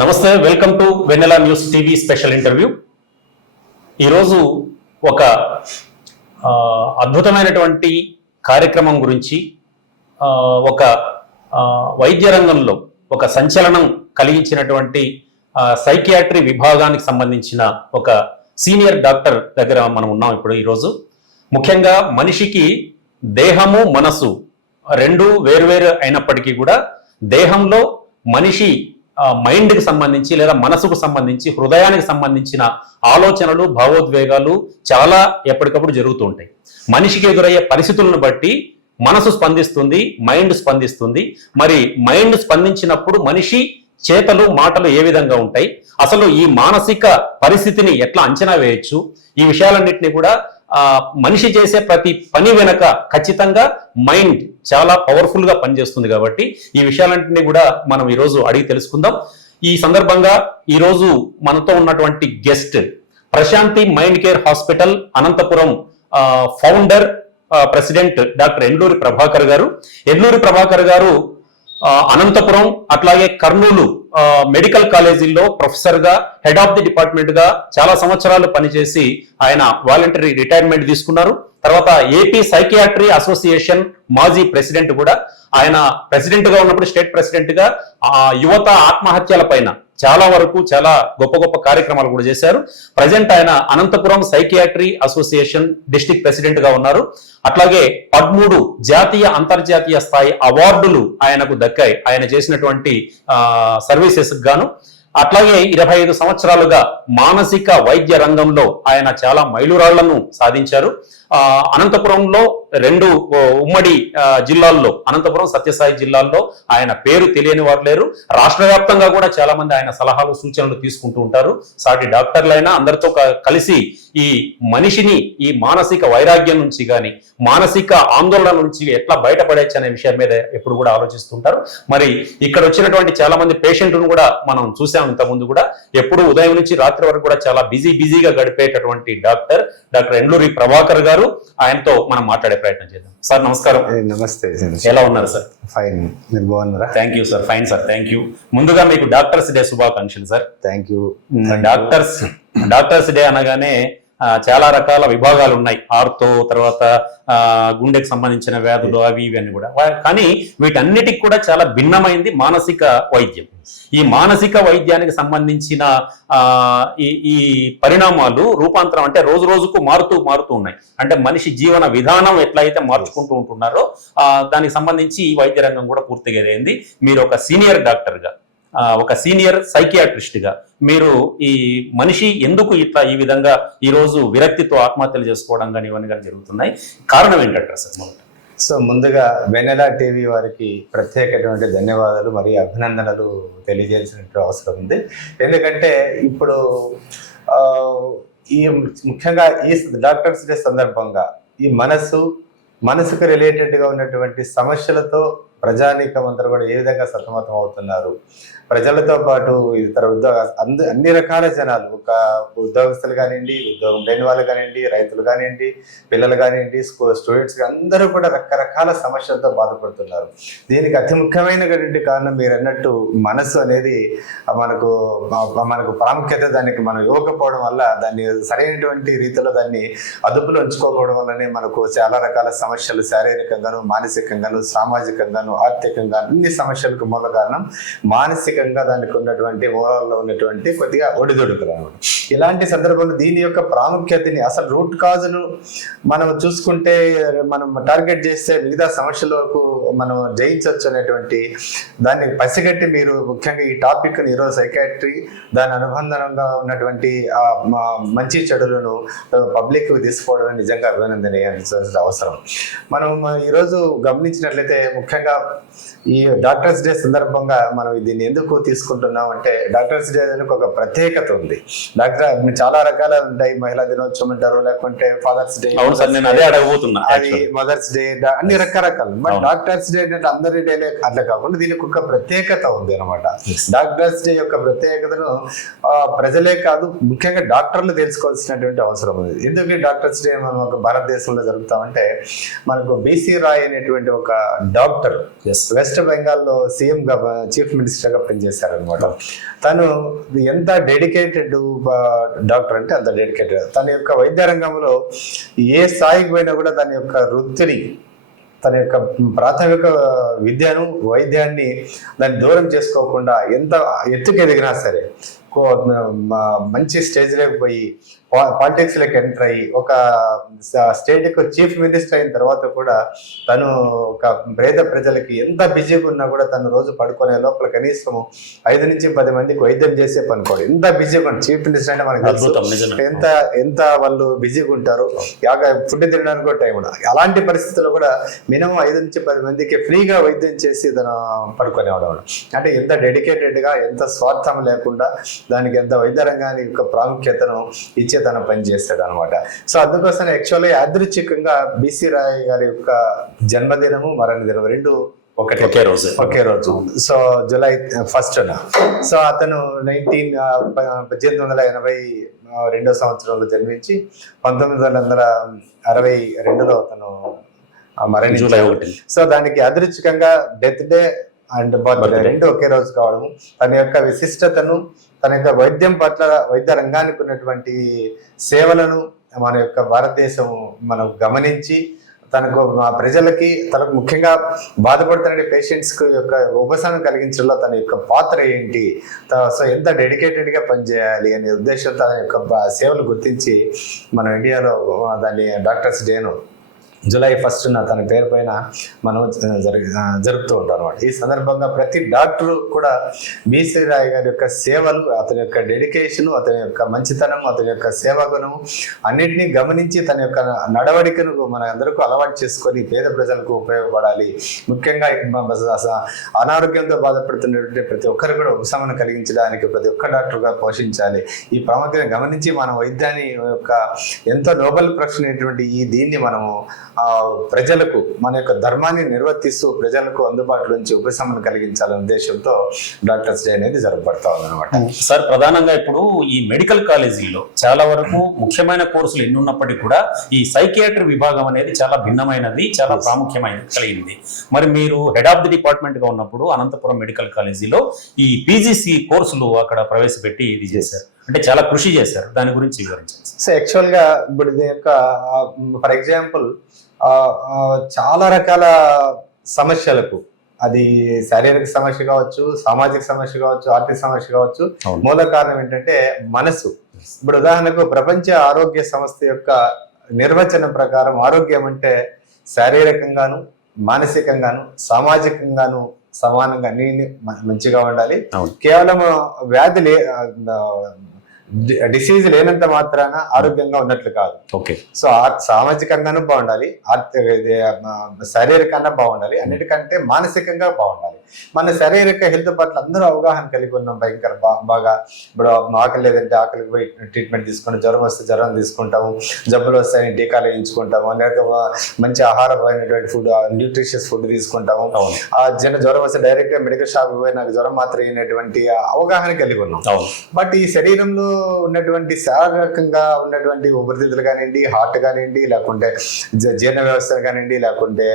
నమస్తే, welcome to Vennela news TV special interview. ఈరోజు ఒక అద్భుతమైనటువంటి కార్యక్రమం గురించి, ఒక వైద్య రంగంలో ఒక సంచలనం కలిగించినటువంటి సైకియాట్రీ విభాగానికి సంబంధించిన ఒక సీనియర్ డాక్టర్ దగ్గర మనం ఉన్నాం ఇప్పుడు ఈరోజు. ముఖ్యంగా మనిషికి దేహము మనసు రెండు వేరువేరు అయినప్పటికీ కూడా దేహంలో మనిషి మైండ్కి సంబంధించి లేదా మనసుకు సంబంధించి హృదయానికి సంబంధించిన ఆలోచనలు భావోద్వేగాలు చాలా ఎప్పటికప్పుడు జరుగుతూ ఉంటాయి. మనిషికి ఎదురయ్యే పరిస్థితులను బట్టి మనసు స్పందిస్తుంది, మైండ్ స్పందిస్తుంది. మరి మైండ్ స్పందించినప్పుడు మనిషి చేతలు మాటలు ఏ విధంగా ఉంటాయి, అసలు ఈ మానసిక పరిస్థితిని ఎట్లా అంచనా వేయొచ్చు, ఈ విషయాలన్నింటినీ కూడా మనిషి చేసే ప్రతి పని వెనక ఖచ్చితంగా మైండ్ చాలా పవర్ఫుల్ గా పనిచేస్తుంది. కాబట్టి ఈ విషయాలన్నింటినీ కూడా మనం ఈరోజు అడిగి తెలుసుకుందాం. ఈ సందర్భంగా ఈరోజు మనతో ఉన్నటువంటి guest Prashanti mind care hospital Anantapur founder president doctor Edluri Prabhakar garu. Edluri Prabhakar garu Anantapur అట్లాగే కర్నూలు మెడికల్ కాలేజీల్లో ప్రొఫెసర్ గా, హెడ్ ఆఫ్ ది డిపార్ట్మెంట్ గా చాలా సంవత్సరాలు పనిచేసి ఆయన వాలంటరీ రిటైర్మెంట్ తీసుకున్నారు. తర్వాత ఏపీ సైకియాట్రీ అసోసియేషన్ మాజీ ప్రెసిడెంట్ కూడా. ఆయన ప్రెసిడెంట్ గా ఉన్నప్పుడు స్టేట్ ప్రెసిడెంట్ గా యువత ఆత్మహత్యల పైన చాలా వరకు చాలా గొప్ప గొప్ప కార్యక్రమాలు కూడా చేశారు. ప్రజెంట్ ఆయన Anantapur psychiatry association district president గా ఉన్నారు. అట్లాగే 13 జాతీయ అంతర్జాతీయ స్థాయి అవార్డులు ఆయనకు దక్కాయి ఆయన చేసినటువంటి సర్వీసెస్ గాను. అట్లాగే 25 సంవత్సరాలుగా మానసిక వైద్య రంగంలో ఆయన చాలా మైలురాళ్లను సాధించారు. అనంతపురంలో 2 ఉమ్మడి జిల్లాల్లో, అనంతపురం సత్యసాయి జిల్లాల్లో ఆయన పేరు తెలియని వారు లేరు. రాష్ట్ర వ్యాప్తంగా కూడా చాలా మంది ఆయన సలహాలు సూచనలు తీసుకుంటూ ఉంటారు. సాటి డాక్టర్లైనా అందరితో కలిసి ఈ మనిషిని ఈ మానసిక వైరాగ్యం నుంచి కానీ మానసిక ఆందోళన నుంచి ఎట్లా బయటపడేచ్చు అనే విషయం మీద ఎప్పుడు కూడా ఆలోచిస్తుంటారు. మరి ఇక్కడ వచ్చినటువంటి చాలా మంది పేషెంట్ను కూడా మనం చూసాం ఇంతకుముందు కూడా. ఎప్పుడు ఉదయం నుంచి రాత్రి వరకు కూడా చాలా బిజీగా గడిపేటటువంటి డాక్టర్ ఎడ్లూరి ప్రభాకర్ గారు. ఆయనతో మనం మాట్లాడే ప్రయత్నం చేద్దాం. సార్ నమస్కారం. నమస్తే. ఎలా ఉన్నారు సార్? ఫైన్, మీరు బాగున్నారా? Thank you sir. Fine sir, thank you. ముందుగా మీకు డాక్టర్స్ డే శుభాకాంక్షలు sir. Thank you. Doctors day అనగానే చాలా రకాల విభాగాలు ఉన్నాయి. ఆర్తో, తర్వాత గుండెకి సంబంధించిన వ్యాధులు, అవి ఇవన్నీ కూడా. కానీ వీటన్నిటికి కూడా చాలా భిన్నమైంది మానసిక వైద్యం. ఈ మానసిక వైద్యానికి సంబంధించిన ఈ పరిణామాలు రూపాంతరం అంటే రోజు రోజుకు మారుతూ ఉన్నాయి. అంటే మనిషి జీవన విధానం ఎట్లయితే మార్చుకుంటూ ఉంటున్నారో దానికి సంబంధించి ఈ వైద్య రంగం కూడా పూర్తిగా అయింది. మీరు ఒక సీనియర్ డాక్టర్ గా, ఒక సీనియర్ సైకియాట్రిస్ట్ గా మీరు ఈ మనిషి ఎందుకు ఇట్లా ఈ విధంగా ఈ రోజు విరక్తితో ఆత్మహత్యలు చేసుకోవడం కానీ ఇవన్నీ కానీ జరుగుతున్నాయి, కారణం ఏంటంటారు సార్? సో ముందుగా వెన్నెలా టీవీ వారికి ప్రత్యేకటువంటి ధన్యవాదాలు మరియు అభినందనలు తెలియజేయాల్సిన అవసరం ఉంది. ఎందుకంటే ఇప్పుడు ఈ ముఖ్యంగా ఈ డాక్టర్స్ డే సందర్భంగా ఈ మనసుకు రిలేటెడ్గా ఉన్నటువంటి సమస్యలతో ప్రజానీకం అందరూ కూడా ఏ విధంగా సతమతం అవుతున్నారు, ప్రజలతో పాటు ఇతర అన్ని రకాల జనాలు, ఒక ఉద్యోగస్తులు కానివ్వండి, ఉద్యోగం లేని వాళ్ళు కానివ్వండి, రైతులు కానివ్వండి, పిల్లలు కానివ్వండి, స్టూడెంట్స్ అందరూ కూడా రకరకాల సమస్యలతో బాధపడుతున్నారు. దీనికి అతి ముఖ్యమైనటువంటి కారణం మీరు అన్నట్టు మనసు అనేది మనకు ప్రాముఖ్యత దానికి మనం ఇవ్వకపోవడం వల్ల, దాన్ని సరైనటువంటి రీతిలో దాన్ని అదుపులో ఉంచుకోకపోవడం వల్లనే మనకు చాలా రకాల సమస్యలు శారీరకంగాను, మానసికంగాను, సామాజికంగాను, ఆర్థికంగాను అన్ని సమస్యలకు మూల కారణం మానసికంగా దానికి ఉన్నటువంటి మూలాల్లో ఉన్నటువంటి కొద్దిగా ఒడిదుడుకులు అనమాట. ఇలాంటి సందర్భంలో దీని యొక్క ప్రాముఖ్యతని, అసలు రూట్ కాజును మనం చూసుకుంటే, మనం టార్గెట్ చేస్తే మిగతా సమస్యలకు మనం జయించవచ్చు అనేటువంటి దాన్ని పసిగట్టి మీరు ముఖ్యంగా ఈ టాపిక్ ఈరోజు సైకాట్రీ దాని అనుబంధంగా ఉన్నటువంటి మంచి చెడులను పబ్లిక్ తీసుకోవడం నిజంగా అభినందనీయాల్సిన అవసరం. మనం ఈరోజు గమనించినట్లయితే ముఖ్యంగా ఈ డాక్టర్స్ డే సందర్భంగా మనం దీన్ని ఎందుకు తీసుకుంటున్నాం అంటే, డాక్టర్స్ డే అనేది ఒక ప్రత్యేకత ఉంది. చాలా రకాల ఉంటాయి. మహిళా దినోత్సవం అంటారు, లేకుంటే ఫాదర్స్ డే, అది మదర్స్ డే, అన్ని రకరకాలు. బట్ డాక్టర్స్ డే అంటే అందరి డేలే అట్లా కాకుండా దీనికి ఒక ప్రత్యేకత ఉంది అనమాట. డాక్టర్స్ డే యొక్క ప్రత్యేకతను ప్రజలే కాదు, ముఖ్యంగా డాక్టర్లు తెలుసుకోవాల్సినటువంటి అవసరం ఉంది. ఎందుకంటే డాక్టర్స్ డే మనం ఒక భారతదేశంలో జరుగుతామంటే, మనకు బీసీ రాయ్ అనేటువంటి ఒక డాక్టర్ వెస్ట్ బెంగాల్లో సీఎం గా చీఫ్ మినిస్టర్ గా పనిచేశారనమాట. తను ఎంత డెడికేటెడ్ డాక్టర్ అంటే అంత డెడికేటెడ్. తన యొక్క వైద్య రంగంలో ఏ స్థాయికి పోయినా కూడా తన యొక్క వృత్తిని, తన యొక్క ప్రాథమిక విద్యను, వైద్యాన్ని దాన్ని దూరం చేసుకోకుండా ఎంత ఎత్తుకు ఎదిగినా సరే మంచి స్టేజ్లోకి పోయి పాలిటిక్స్లోకి ఎంటర్ అయ్యి ఒక స్టేట్కి చీఫ్ మినిస్టర్ అయిన తర్వాత కూడా తను ఒక పేద ప్రజలకి ఎంత బిజీగా ఉన్నా కూడా తను రోజు పడుకునే లోపల కనీసం 5 నుంచి 10 మందికి వైద్యం చేసే పనుకోడు. ఎంత బిజీగా ఉంటాడు చీఫ్ మినిస్టర్ అంటే మనకు తెలుసు ఎంత వాళ్ళు బిజీగా ఉంటారు. ఫుడ్ తినడానికి కూడా టైం ఉండదు. అలాంటి పరిస్థితుల్లో కూడా మినిమం 5 నుంచి 10 మందికి ఫ్రీగా వైద్యం చేసి తను పడుకునేవాడు. అంటే ఎంత డెడికేటెడ్గా, ఎంత స్వార్థం లేకుండా దానికి ఎంత వైద్య రంగానికి యొక్క ప్రాముఖ్యతను ఇచ్చే తన పని చేస్తాడు అనమాట. సో అందుకోసం యాక్చువల్గా యాదృచ్ఛికంగా బీసీ రాయ్ గారి యొక్క జన్మదినము మరణదినం రెండు ఒకే రోజు. So July 1st. సో అతను 1882 సంవత్సరంలో జన్మించి 1962లో అతను మరణించాడు. సో దానికి యాదృచ్ఛికంగా డెత్ డే అండ్ బర్త్డే రెండు ఒకే రోజు కావడం తన యొక్క విశిష్టతను, తన యొక్క వైద్యం పట్ల, వైద్య రంగానికి ఉన్నటువంటి సేవలను మన యొక్క భారతదేశం మనం గమనించి తనకు ప్రజలకి, తనకు ముఖ్యంగా బాధపడుతున్న పేషెంట్స్ యొక్క ఉపశమనం కలిగించడంలో తన యొక్క పాత్ర ఏంటి, సో ఎంత డెడికేటెడ్గా పనిచేయాలి అనే ఉద్దేశంతో తన యొక్క సేవలు గుర్తించి మన ఇండియాలో దాన్ని డాక్టర్స్ డేను జూలై 1st తన పేరు పైన మనం జరుపుతూ ఉంటాం అనమాట. ఈ సందర్భంగా ప్రతి డాక్టరు కూడా బీసీ రాయ్ గారి యొక్క సేవలు, అతని యొక్క డెడికేషను, అతని యొక్క మంచితనం, అతని యొక్క సేవా గుణము అన్నింటినీ గమనించి తన యొక్క నడవడికను మన అందరికీ అలవాటు చేసుకొని పేద ప్రజలకు ఉపయోగపడాలి. ముఖ్యంగా అనారోగ్యంతో బాధపడుతున్నటువంటి ప్రతి ఒక్కరు కూడా ఉపశమనం కలిగించడానికి ప్రతి ఒక్క డాక్టర్గా పోషించాలి. ఈ ప్రాముఖ్యతను గమనించి మన వైద్యాన్ని యొక్క ఎంతో నోబెల్ ప్రొఫెషన్ అయినటువంటి ఈ దీన్ని మనము ప్రజలకు మన యొక్క ధర్మాన్ని నిర్వర్తిస్తూ ప్రజలకు అందుబాటులో నుంచి ఉపశమనం కలిగించాలనే ఉద్దేశంతో డాక్టర్స్ డే అనేది జరపబడతా ఉందన్నమాట. సార్, ప్రధానంగా ఇప్పుడు ఈ మెడికల్ కాలేజీలో చాలా వరకు ముఖ్యమైన కోర్సులు ఎన్ని ఉన్నప్పటికీ కూడా ఈ సైకియాట్రీ విభాగం అనేది చాలా భిన్నమైనది, చాలా ప్రాముఖ్యమైనది కలిగింది. మరి మీరు హెడ్ ఆఫ్ ది డిపార్ట్మెంట్ గా ఉన్నప్పుడు అనంతపురం మెడికల్ కాలేజీలో ఈ పీజీసీ కోర్సులు అక్కడ ప్రవేశపెట్టి ఇది చేశారు, అంటే చాలా కృషి చేశారు. దాని గురించి వివరించండి. సో యాక్చువల్గా ఇప్పుడు ఇది యొక్క ఫర్ ఎగ్జాంపుల్ చాలా రకాల సమస్యలకు, అది శారీరక సమస్య కావచ్చు, సామాజిక సమస్య కావచ్చు, ఆర్థిక సమస్య కావచ్చు, మూల కారణం ఏంటంటే మనసు. ఇప్పుడు ఉదాహరణకు ప్రపంచ ఆరోగ్య సంస్థ యొక్క నిర్వచనం ప్రకారం ఆరోగ్యం అంటే శారీరకంగాను, మానసికంగాను, సామాజికంగాను సమానంగా అన్ని మంచిగా ఉండాలి. కేవలం వ్యాధి డిసీజ్ లేనంత మాత్రాన ఆరోగ్యంగా ఉన్నట్లు కాదు. ఓకే. సో సామాజికంగానూ బాగుండాలి, శారీరకంగా బాగుండాలి, అన్నిటికంటే మానసికంగా బాగుండాలి. మన శారీరక హెల్త్ పట్ల అందరూ అవగాహన కలిగి ఉన్నాం భయంకర బాగా. ఇప్పుడు ఆకలి లేదంటే ఆకలికి పోయి ట్రీట్మెంట్ తీసుకుంటాం, జ్వరం వస్తే జ్వరం తీసుకుంటాము, జబ్బులు వస్తాయని టీకాలు వేయించుకుంటాము, లేక మంచి ఆహారమైనటువంటి ఫుడ్, న్యూట్రిషియస్ ఫుడ్ తీసుకుంటాము. జ్వరం వస్తే డైరెక్ట్ గా మెడికల్ షాప్ పోయి నాకు జ్వరం మాత్రం అయినటువంటి అవగాహన కలిగి ఉన్నాం. బట్ ఈ శరీరంలో ఉన్నటువంటి శారీరకంగా ఉన్నటువంటి ఊపిరితిత్తులు కానివ్వండి, హార్ట్ కానివ్వండి, లేకుంటే జీర్ణ వ్యవస్థ కానివ్వండి, లేకుంటే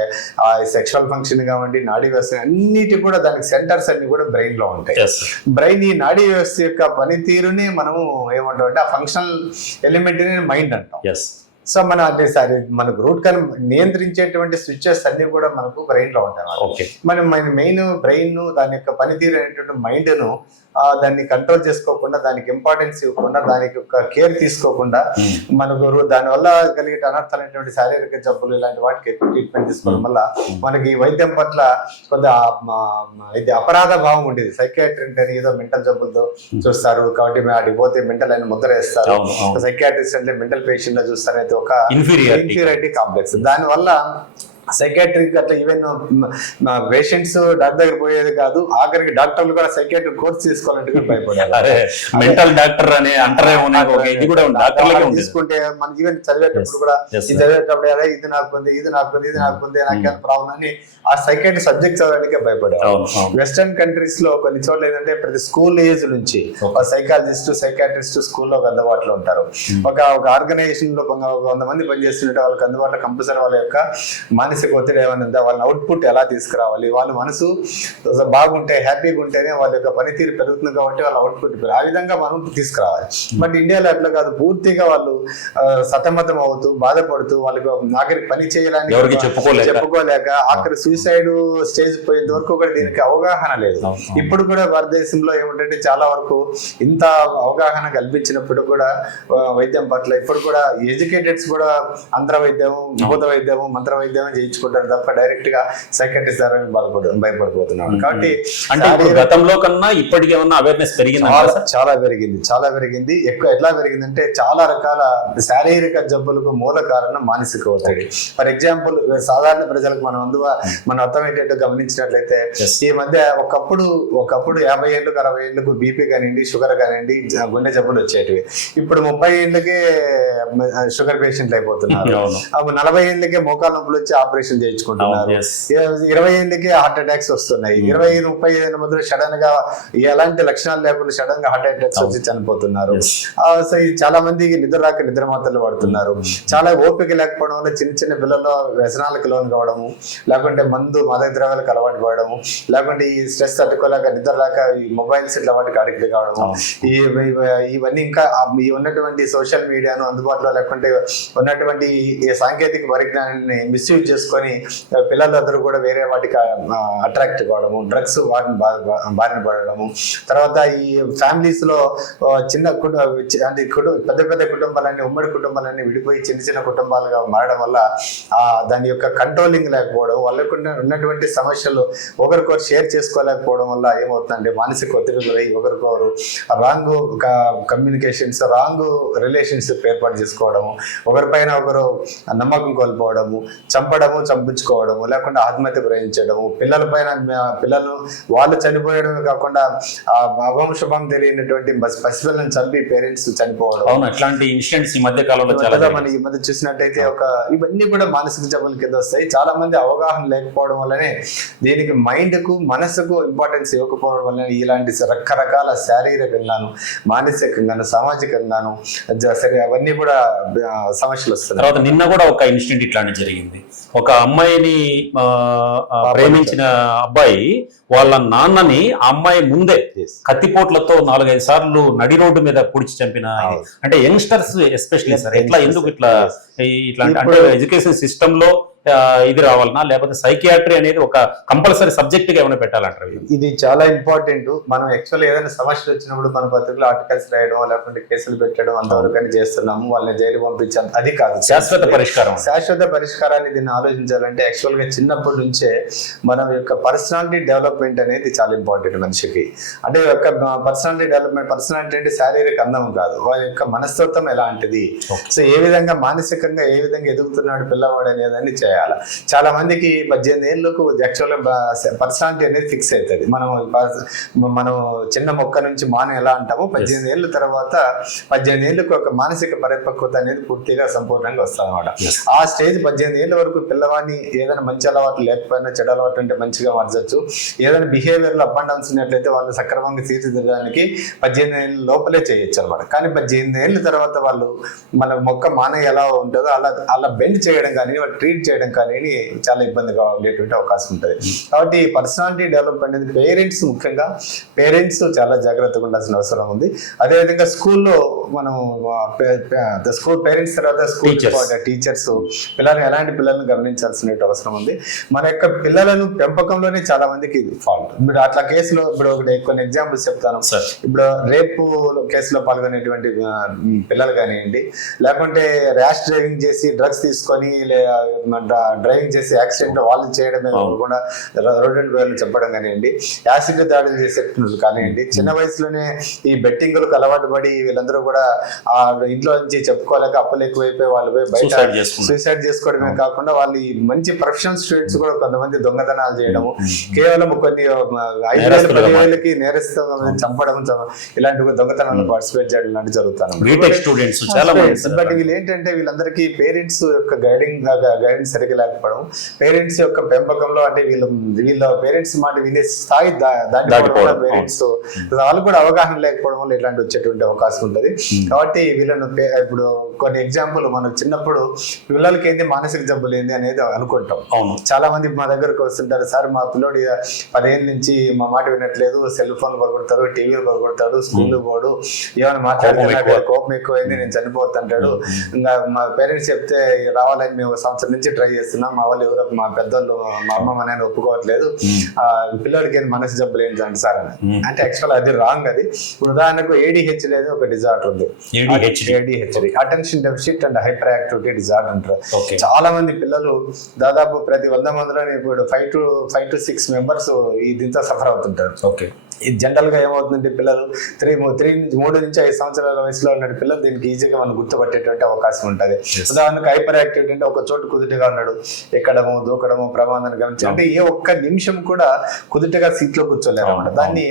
సెక్షువల్ ఫంక్షన్ కానివ్వండి, నాడీ వ్యవస్థ, అన్నిటి కూడా దానికి సెంటర్స్ అన్ని కూడా బ్రెయిన్ లో ఉంటాయి. బ్రెయిన్ ఈ నాడీ వ్యవస్థ యొక్క పనితీరుని మనము ఏమంటాం అంటే ఆ ఫంక్షనల్ ఎలిమెంట్ మైండ్ అంటాం. సో మన అంటే సరే మనకు రూట్ కాని నియంత్రించేటువంటి స్విచ్చెస్ అన్ని కూడా మనకు బ్రెయిన్ లో ఉంటాయి. మనం మెయిన్ బ్రెయిన్ దాని యొక్క పనితీరు అనేటువంటి మైండ్ ను దాన్ని కంట్రోల్ చేసుకోకుండా, దానికి ఇంపార్టెన్స్ ఇవ్వకుండా, దానికి ఒక కేర్ తీసుకోకుండా మనకు దానివల్ల కలిగే అనర్థమైనటువంటి శారీరక జబ్బులు ఇలాంటి వాటికి ఎక్కువ ట్రీట్మెంట్ తీసుకోవడం వల్ల మనకి వైద్యం పట్ల కొంత ఇది అపరాధ భావం ఉండేది. సైకియాట్రీ అంటే ఏదో మెంటల్ జబ్బులతో చూస్తారు కాబట్టి అడిగి పోతే మెంటల్ అయిన ముద్ర వేస్తారు. సైకియాట్రిస్ట్ అంటే మెంటల్ పేషెంట్ గా చూస్తారైతే ఒక ఇన్ఫీరియారిటీ కాంప్లెక్స్. దానివల్ల సైకియాట్రిక్ అట్లా ఈవెన్ పేషెంట్స్ డాక్టర్ దగ్గర పోయేది కాదు, ఆఖరికి డాక్టర్లు కూడా సైకియాట్రిక్ కోర్స్ తీసుకోవాలంటే భయపడారు. మెంటల్ డాక్టర్ అనే అంటారే తీసుకుంటే మన ఈవెన్ చదివేటప్పుడు కూడా చదివేటప్పుడు ఇది నాకు ఉంది, ఇది నాకు ఉంది, ఇది నాకు ఉంది, నాకు ప్రాబ్లం అని ఆ సైకియాట్రిక్ సబ్జెక్ట్ చదవడానికే భయపడారు. వెస్టర్న్ కంట్రీస్ లో కొన్ని చోట్ల ఏంటంటే ప్రతి స్కూల్ ఏజ్ నుంచి సైకాలజిస్ట్, సైకాట్రిస్ట్ స్కూల్లో అందుబాటులో ఉంటారు. ఒక ఆర్గనైజేషన్ లో 100 మంది పనిచేస్తుంటే వాళ్ళకి అందుబాటులో కంపల్సరీ వాళ్ళ యొక్క మానసిక మానసిక ఒత్తిడి ఏమైనా ఉందా, వాళ్ళ అవుట్పుట్ ఎలా తీసుకురావాలి, వాళ్ళ మనసు బాగుంటే హ్యాపీగా ఉంటేనే వాళ్ళ యొక్క పనితీరు పెరుగుతుంది కాబట్టి వాళ్ళ అవుట్పుట్ ఆ విధంగా మనం తీసుకురావాలి. బట్ ఇండియాలో అట్లా కాదు, పూర్తిగా వాళ్ళు సతమతం అవుతూ బాధపడుతూ వాళ్ళకి ఆఖరికి పని చేయడానికి చెప్పుకోలేక ఆఖరి సూసైడ్ స్టేజ్ పోయేంత వరకు కూడా దీనికి అవగాహన లేదు. ఇప్పుడు కూడా భారతదేశంలో ఏమిటంటే చాలా వరకు ఇంత అవగాహన కల్పించినప్పుడు కూడా వైద్యం పట్ల ఇప్పుడు కూడా ఎడ్యుకేటెడ్స్ కూడా అంతర వైద్యం, భూత వైద్యం, మంత్ర వైద్యం చేయించుకుంటారు తప్ప డైరెక్ట్ గా సైకాట్రిస్ట్ ద్వారా భయపడిపోతున్నాడు. కాబట్టి గతంలో కన్నా ఇప్పటికి ఏమన్నా అవేర్నెస్ పెరిగింది? చాలా పెరిగింది. ఎక్కువ ఎట్లా పెరిగిందంటే చాలా రకాల శారీరక జబ్బులకు మూల కారణం మానసిక ఒత్తిడి. ఫర్ ఎగ్జాంపుల్ సాధారణ ప్రజలకు మన అర్థం ఏంటంటే గమనించినట్లయితే ఈ మధ్య ఒకప్పుడు 50 ఏళ్ళకు 60 ఏళ్ళకు బీపీ కానివ్వండి, షుగర్ కానివ్వండి, గుండె జబ్బులు వచ్చేటివి. ఇప్పుడు 30 ఏళ్ళకే షుగర్ పేషెంట్లు అయిపోతున్నారు. 40 ఏళ్ళకే మోకాలు నొప్పులు వచ్చి ఆపరేషన్ చేయించుకుంటున్నారు. 20 ఏళ్ళకే హార్ట్ అటాక్స్ వస్తున్నాయి. 25-30 ఏళ్ళ మధ్య సడన్ గా ఎలాంటి లక్షణాలు లేకుండా సడన్ గా హార్ట్ అటాక్స్ వచ్చి చనిపోతున్నారు. సో చాలా మంది నిద్ర మాత్రలు పడుతున్నారు. చాలా ఓపిక లేకపోవడం వల్ల చిన్న చిన్న పిల్లల్లో వ్యసనాలకు లోన్ కావడము, లేకుంటే మాదక ద్రవ్యాలకు అలవాటు పడము, లేకుంటే ఈ స్ట్రెస్ తట్టుకోలేక నిద్ర రాక ఈ మొబైల్స్ ఇట్లా వాటికి అడిక్ట్ కావడము, ఇవన్నీ ఇంకా ఈ ఉన్నటువంటి సోషల్ మీడియాను అందుబాటులో లేకుంటే ఉన్నటువంటి ఈ సాంకేతిక పరిజ్ఞానాన్ని మిస్యూజ్ చేసుకొని పిల్లలందరూ కూడా వేరే వాటికి అట్రాక్ట్ కావడము, డ్రగ్స్ వాటిని బారిన పడడము, తర్వాత ఈ ఫ్యామిలీస్ లో చిన్న పెద్ద కుటుంబాలన్నీ ఉమ్మడి కుటుంబాలన్నీ విడిపోయి చిన్న చిన్న కుటుంబాలుగా మారడం వల్ల దాని యొక్క కంట్రోలింగ్ లేకపోవడం, వాళ్ళకు ఉన్నటువంటి సమస్యలు ఒకరికొకరు షేర్ చేసుకోలేకపోవడం వల్ల ఏమవుతుందంటే మానసిక ఒత్తిడి గురై ఒకరికొకరు రాంగ్ కమ్యూనికేషన్స్, రాంగ్ రిలేషన్షిప్ ఏర్పాటు చేసుకోవడము, ఒకరిపైన ఒకరు నమ్మకం కోల్పోవడము, చంపించుకోవడము, లేకుండా ఆత్మహత్య గ్రహించడము, పిల్లలు వాళ్ళు చనిపోయడమే కాకుండా అవంశభం తెలియనటువంటి పసిపిల్లలను చంపి పేరెంట్స్ చనిపోవడం. అవును, అట్లాంటి ఇన్సిడెంట్స్ ఈ మధ్య కాలంలో చాలా మనం ఈ మధ్య చూసినట్టయితే ఇవన్నీ కూడా మానసిక జబ్బుల కింద వస్తాయి. చాలా మంది అవగాహన లేకపోవడం వల్లనే, దీనికి మైండ్ కు మనసుకు ఇంపార్టెన్స్ ఇవ్వకపోవడం వల్ల ఇలాంటి రకరకాల శారీరకంగాను, మానసికంగాను, సామాజికంగాను అవన్నీ కూడా సమస్యలు వస్తాయి. తర్వాత నిన్న కూడా ఒక ఇన్సిడెంట్ ఇట్లాంటి జరిగింది. ఒక అమ్మాయిని ప్రేమించిన అబ్బాయి వాళ్ళ నాన్నని ఆ అమ్మాయి ముందే కత్తిపోట్లతో 4-5 సార్లు నడి రోడ్డు మీద పొడిచి చంపిన, అంటే యంగ్స్టర్స్ ఎస్పెషల్లీ సార్ ఎట్లా ఎందుకు ఇట్లాంటి అంటే ఎడ్యుకేషన్ సిస్టమ్ లో ఇది రావాలన్నా, లేకపోతే సైకియాట్రీ అనేది ఒక కంపల్సరీ సబ్జెక్ట్ గా ఏమైనా పెట్టాలంటారు? ఇది చాలా ఇంపార్టెంట్. మనం యాక్చువల్ ఏదైనా సమస్యలు వచ్చినప్పుడు మన పత్రికలో ఆర్టికల్స్ రాయడం, లేకుంటే కేసులు పెట్టడం అంతవరకు చేస్తున్నాము, వాళ్ళని జైలు పంపించాం. అది కాదు శాశ్వత పరిష్కారాన్ని దీన్ని ఆలోచించాలంటే యాక్చువల్ గా చిన్నప్పటి నుంచే మన యొక్క పర్సనాలిటీ డెవలప్మెంట్ అనేది చాలా ఇంపార్టెంట్ మనిషికి. అంటే యొక్క పర్సనాలిటీ అంటే శారీరక అందం కాదు, వాళ్ళ యొక్క మనస్తత్వం ఎలాంటిది, సో ఏ విధంగా మానసికంగా ఏ విధంగా ఎదుగుతున్నాడు పిల్లవాడు అనేదాన్ని చేయాలి. చాలా మందికి 18 ఏళ్ళకు యాక్చువల్ పర్సనాలిటీ అనేది ఫిక్స్ అవుతుంది. మనం చిన్న మొక్క నుంచి మానం ఎలా అంటామో 18 ఏళ్ళ తర్వాత 18 ఏళ్ళకు ఒక మానసిక పరిపక్వత అనేది పూర్తిగా సంపూర్ణంగా వస్తుంది అనమాట. ఆ స్టేజ్ 18 ఏళ్ళ వరకు పిల్లవాడిని ఏదైనా మంచి అలవాటు లేకపోయినా చెడు అలవాటు అంటే మంచిగా మార్చచ్చు. ఏదైనా బిహేవియర్ లో అప్ అండ్ డౌన్స్ ఉన్నట్లయితే వాళ్ళు సక్రమంగా తీర్చిదిద్దడానికి 18 ఏళ్ళ లోపలే చేయొచ్చు అనమాట. కానీ 18 ఏళ్ళ తర్వాత వాళ్ళు మన మొక్క మాన ఎలా ఉంటుందో అలా బెండ్ చేయడం కానీ ట్రీట్ చేయడం కానీ చాలా ఇబ్బందిగా ఉండేటువంటి అవకాశం ఉంటుంది. కాబట్టి పర్సనాలిటీ డెవలప్మెంట్ అనేది ముఖ్యంగా పేరెంట్స్ చాలా జాగ్రత్తగా ఉండాల్సిన అవసరం ఉంది. అదేవిధంగా స్కూల్లో మనం పేరెంట్స్ తర్వాత స్కూల్ టీచర్స్ ఎలాంటి పిల్లలను గమనించాల్సిన అవసరం ఉంది. మన యొక్క పిల్లలను పెంపకంలోనే చాలా మందికి ఫాల్ట్. ఇప్పుడు అట్లా కేసులో కొన్ని ఎగ్జాంపుల్స్ చెప్తాను. ఇప్పుడు రేపు కేసులో పాల్గొనేటువంటి పిల్లలు కానివ్వండి, లేకుంటే ర్యాష్ డ్రైవింగ్ చేసి డ్రగ్స్ తీసుకొని డ్రైవింగ్ చేసి యాక్సిడెంట్ వాళ్ళు చేయడమే కాకుండా రోడ్డు వేలు చెప్పడం కానివ్వండి, యాసిడ్ దాడులు చేసేటట్లు కానివ్వండి, చిన్న వయసులోనే ఈ బెట్టింగ్లకు అలవాటు పడి వీళ్ళందరూ కూడా ఆ ఇంట్లో నుంచి చెప్పుకోలేక అప్పులు ఎక్కువైపోయి వాళ్ళు బయట సూసైడ్ చేసుకోవడమే కాకుండా వాళ్ళు ఈ మంచి ప్రొఫెషనల్ స్టూడెంట్స్ కూడా కొంతమంది దొంగతనాలు చేయడము, కేవలం కొన్ని 5,000-10,000కి నేరస్తులను చంపడం, ఇలాంటి దొంగతనాలను పార్టిసిపేట్ చేయడం లాంటి జరుగుతాను. బట్ వీళ్ళు ఏంటంటే వీళ్ళందరికీ పేరెంట్స్ యొక్క గైడెన్స్ సరిగ్గా లేకపోవడం, పేరెంట్స్ యొక్క పెంపకంలో అంటే వీళ్ళ పేరెంట్స్ మాట వినే స్థాయి దాటిపోవడం, పేరెంట్స్ వాళ్ళు కూడా అవగాహన లేకపోవడం వల్ల ఇట్లాంటి వచ్చేటువంటి అవకాశం ఉంటుంది. కాబట్టి వీళ్ళను ఇప్పుడు కొన్ని ఎగ్జాంపుల్ మనం చిన్నప్పుడు పిల్లలకి ఏంటి మానసిక జబ్బులు ఏంది అనేది అనుకుంటాం. అవును, చాలా మంది మా దగ్గరకు వస్తుంటారు, సార్ మా పిల్లోడు 10 ఏళ్ళ నుంచి మా మాట వినట్లేదు, సెల్ ఫోన్ పగొడతాడు, టీవీలు పగొడతాడు, స్కూల్ పోడు, ఏమైనా మాట్లాడుతున్నా కోపం ఎక్కువైంది, నేను చనిపోతుంటాడు. ఇంకా మా పేరెంట్స్ చెప్తే రావాలని మేము సంవత్సరం నుంచి ట్రై చేస్తున్నాం, మా వాళ్ళు ఎవరో మా పెద్దోళ్ళు మా అమ్మ మా నాన్న ఒప్పుకోవట్లేదు, పిల్లోడికి ఏంది మనసు జబ్బులు ఏంటి అంటే సార్ అని. అంటే యాక్చువల్ అది రాంగ్. అది ఇప్పుడు ఉదాహరణకు ADHD అనేది ఒక డిజార్డర్ ఉంది. ADHD attention deficit and hyper activity disorder అంటారు. చాలా మంది పిల్లలు దాదాపు ప్రతి 100 మందిలో ఇప్పుడు 5 to 6 మెంబర్స్ దీంతో సఫర్ అవుతుంటారు. ఇది జనరల్ గా ఏమవుతుందంటే పిల్లలు 3 నుంచి 5 సంవత్సరాల వయసులో ఉన్న పిల్లలు దీనికి ఈజీగా మనం గుర్తుపట్టేటువంటి అవకాశం ఉంటుంది. ఉదాహరణకు హైపర్ యాక్టివిటీ అంటే ఒక చోటు కుదుటిగా ఉన్నాడు, ఎక్కడము దూకడము ప్రమాదాన్ని గమనించి అంటే ఏ ఒక్క నిమిషం కూడా కుదుటిగా సీట్ లో కూర్చోలేరు అనమాట. దాన్ని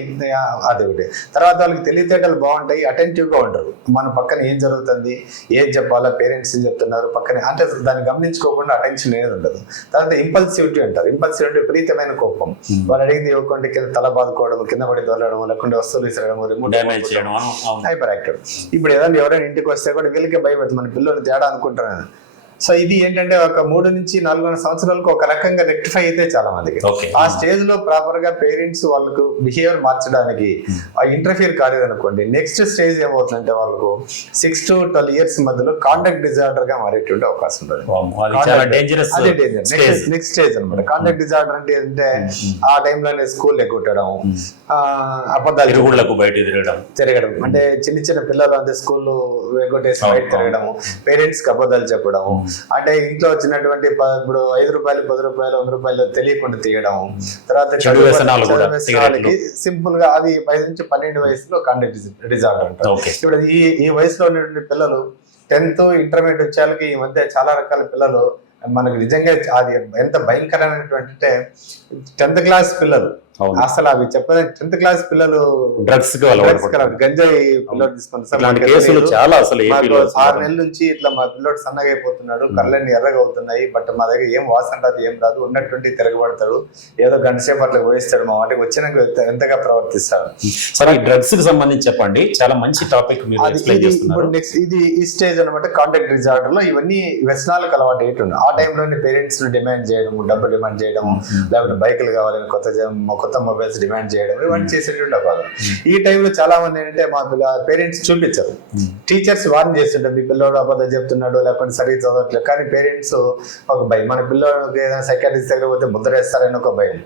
అది ఒకటి. తర్వాత వాళ్ళకి తెలివితేటలు బాగుంటాయి, అటెంటివ్ గా ఉంటారు, మన పక్కన ఏం జరుగుతుంది, ఏం చెప్పాలా, పేరెంట్స్ ఏం చెప్తున్నారు పక్కన అంటే దాన్ని గమనించుకోకుండా అటెన్షన్ అనేది ఉండదు. తర్వాత ఇంపల్సివిటీ అంటారు. ఇంపల్సివిటీ విపరీతమైన కోపం, వాళ్ళు అడిగింది ఇవ్వకుండా కింద తల బాదుకోవడం, కింద పడి దొరలడం, లేకుంటే వస్తువులు విసరడం, రిమోట్ హైపర్ యాక్టివ్. ఇప్పుడు ఏదైనా ఎవరైనా ఇంటికి వస్తే కూడా వీళ్ళకే భయపడుతుంది, మన పిల్లలు తేడా అనుకుంటున్నాను. సో ఇది ఏంటంటే ఒక 3 నుంచి 4 సంవత్సరాలకు ఒక రకంగా రెక్టిఫై అయితే చాలా మందికి. ఆ స్టేజ్ లో ప్రాపర్ గా పేరెంట్స్ వాళ్ళకు బిహేవియర్ మార్చడానికి ఇంటర్ఫియర్ కాలేదు అనుకోండి, నెక్స్ట్ స్టేజ్ ఏమవుతుందంటే వాళ్ళకు 6 to 12 years మధ్యలో కాండక్ట్ డిజార్డర్ గా మారేటువంటి అవకాశం ఉంటుంది. నెక్స్ట్ స్టేజ్ అనమాట. కాండక్ట్ డిజార్డర్ అంటే ఏంటంటే ఆ టైంలోనే స్కూల్ ఎగ్గొట్టడం, అబద్ధాలు బయట తిరగడం, అంటే చిన్న పిల్లలు అంటే స్కూల్ ఎగ్గొట్టేసి బయట తిరగడం, పేరెంట్స్ కి అబద్ధాలు చెప్పడం, అంటే ఇంట్లో వచ్చినటువంటి ఇప్పుడు 5 రూపాయలు 10 రూపాయలు 100 రూపాయలు తెలియకుండా తీయడం, తర్వాత సింపుల్ గా అది 5 నుంచి 12 వయసులో కాండక్ట్ డిజార్డర్ అంటారు. ఇప్పుడు ఈ వయసులో ఉన్నటువంటి పిల్లలు 10th ఇంటర్మీడియట్ వచ్చేళ్ళకి ఈ మధ్య చాలా రకాల పిల్లలు మనకు నిజంగా అది ఎంత భయంకరమైనటువంటి అంటే 10th క్లాస్ పిల్లలు అసలు అవి చెప్పలేదు. 10th క్లాస్ పిల్లలు డ్రగ్స్ గంజాయి పిల్లలు తీసుకుంటారు. 6 నెలల నుంచి ఇట్లా మా పిల్లడు సన్నగా అయిపోతున్నాడు, కళ్ళని ఎర్రగా అవుతున్నాయి, బట్ మా దగ్గర ఏం వాసన రాదు, ఏం రాదు, ఉన్నటువంటి తిరగబడతాడు, ఏదో గంట సేపు అట్లా పోయిస్తాడు, మా వాటికి వచ్చినాక ఎంతగా ప్రవర్తిస్తాడు. సరే, డ్రగ్స్ కి సంబంధించి చెప్పండి, చాలా మంచి టాపిక్. నెక్స్ట్ ఇది ఈ స్టేజ్ అనమాట. కాంటాక్ట్ డిజార్డర్ లో ఇవన్నీ వ్యసనాలకు అలవాటు ఏంటి ఆ టైంలోని పేరెంట్స్ డిమాండ్ చేయడం, డబ్బు డిమాండ్ చేయడం, లేకపోతే బైకులు కావాలని కొత్త మొబైల్స్ డిమాండ్ చేయడం, ఇవన్నీ చేసేటువంటి అవ్వాలి. ఈ టైంలో చాలా మంది ఏంటంటే మా పేరెంట్స్ చూపించరు, టీచర్స్ వార్న్ చేస్తుంటారు, మీ పిల్లోడు అబద్ధం చెప్తున్నాడు, లేకపోతే సరిగ్గా చదవట్లేదు, కానీ పేరెంట్స్ ఒక భయం, మన పిల్లోడికి ఏదైనా సైకాట్రిస్ట్ దగ్గర పోతే ముద్ర వేస్తారని ఒక భయం,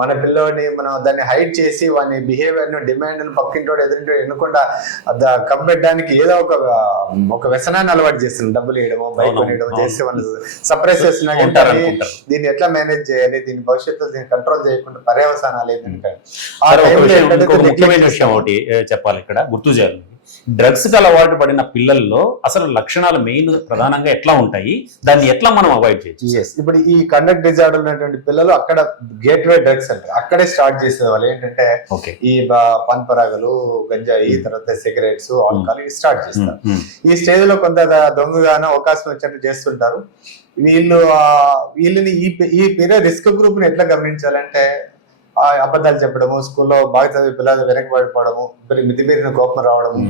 మన పిల్లోడిని మనం దాన్ని హైడ్ చేసి వాని బిహేవియర్ ను డిమాండ్ ను పక్కింటోడు ఎదురింటో ఎన్నుకుండా కప్పెట్టడానికి ఏదో ఒక వ్యసనాన్ని అలవాటు చేస్తున్నాం, డబ్బులు వేయడమో బైక్ కొనియడమో చేసి వాళ్ళు సప్రెస్ చేస్తున్నా. దీన్ని ఎట్లా మేనేజ్ చేయాలి, దీని భవిష్యత్తు దీన్ని కంట్రోల్ చేయకుండా పర్యవసానాలు ముఖ్యమైన విషయం ఒకటి చెప్పాలి ఇక్కడ, గుర్తు చేయాలి. డ్రగ్స్ కి అలవాటు పడిన పిల్లల్లో అసలు లక్షణాలు మెయిన్ ప్రధానంగా ఎట్లా ఉంటాయి, దాన్ని ఎట్లా మనం అవాయిడ్ చేయొచ్చు? ఇప్పుడు ఈ కండక్ట్ డిజార్డర్ ఉన్నటువంటి పిల్లలు అక్కడ గేట్ వే డ్రగ్స్ అంటారు, అక్కడే స్టార్ట్ చేసే వాళ్ళు ఏంటంటే ఈ పన్పరాగలు, గంజాయి, తర్వాత సిగరెట్స్, ఆల్కహాల్ స్టార్ట్ చేస్తారు. ఈ స్టేజ్ లో కొంత దొంగగానో అవకాశం వచ్చినట్టు చేస్తుంటారు. వీళ్ళని ఈ పీరియడ్ రిస్క్ గ్రూప్ ని ఎట్లా గమనించాలంటే అబద్ధాలు చెప్పడము, స్కూల్లో బాగా చదివి పిల్లలు వెనకబడిపోవడము, మితిమీరిన కోపం రావడము,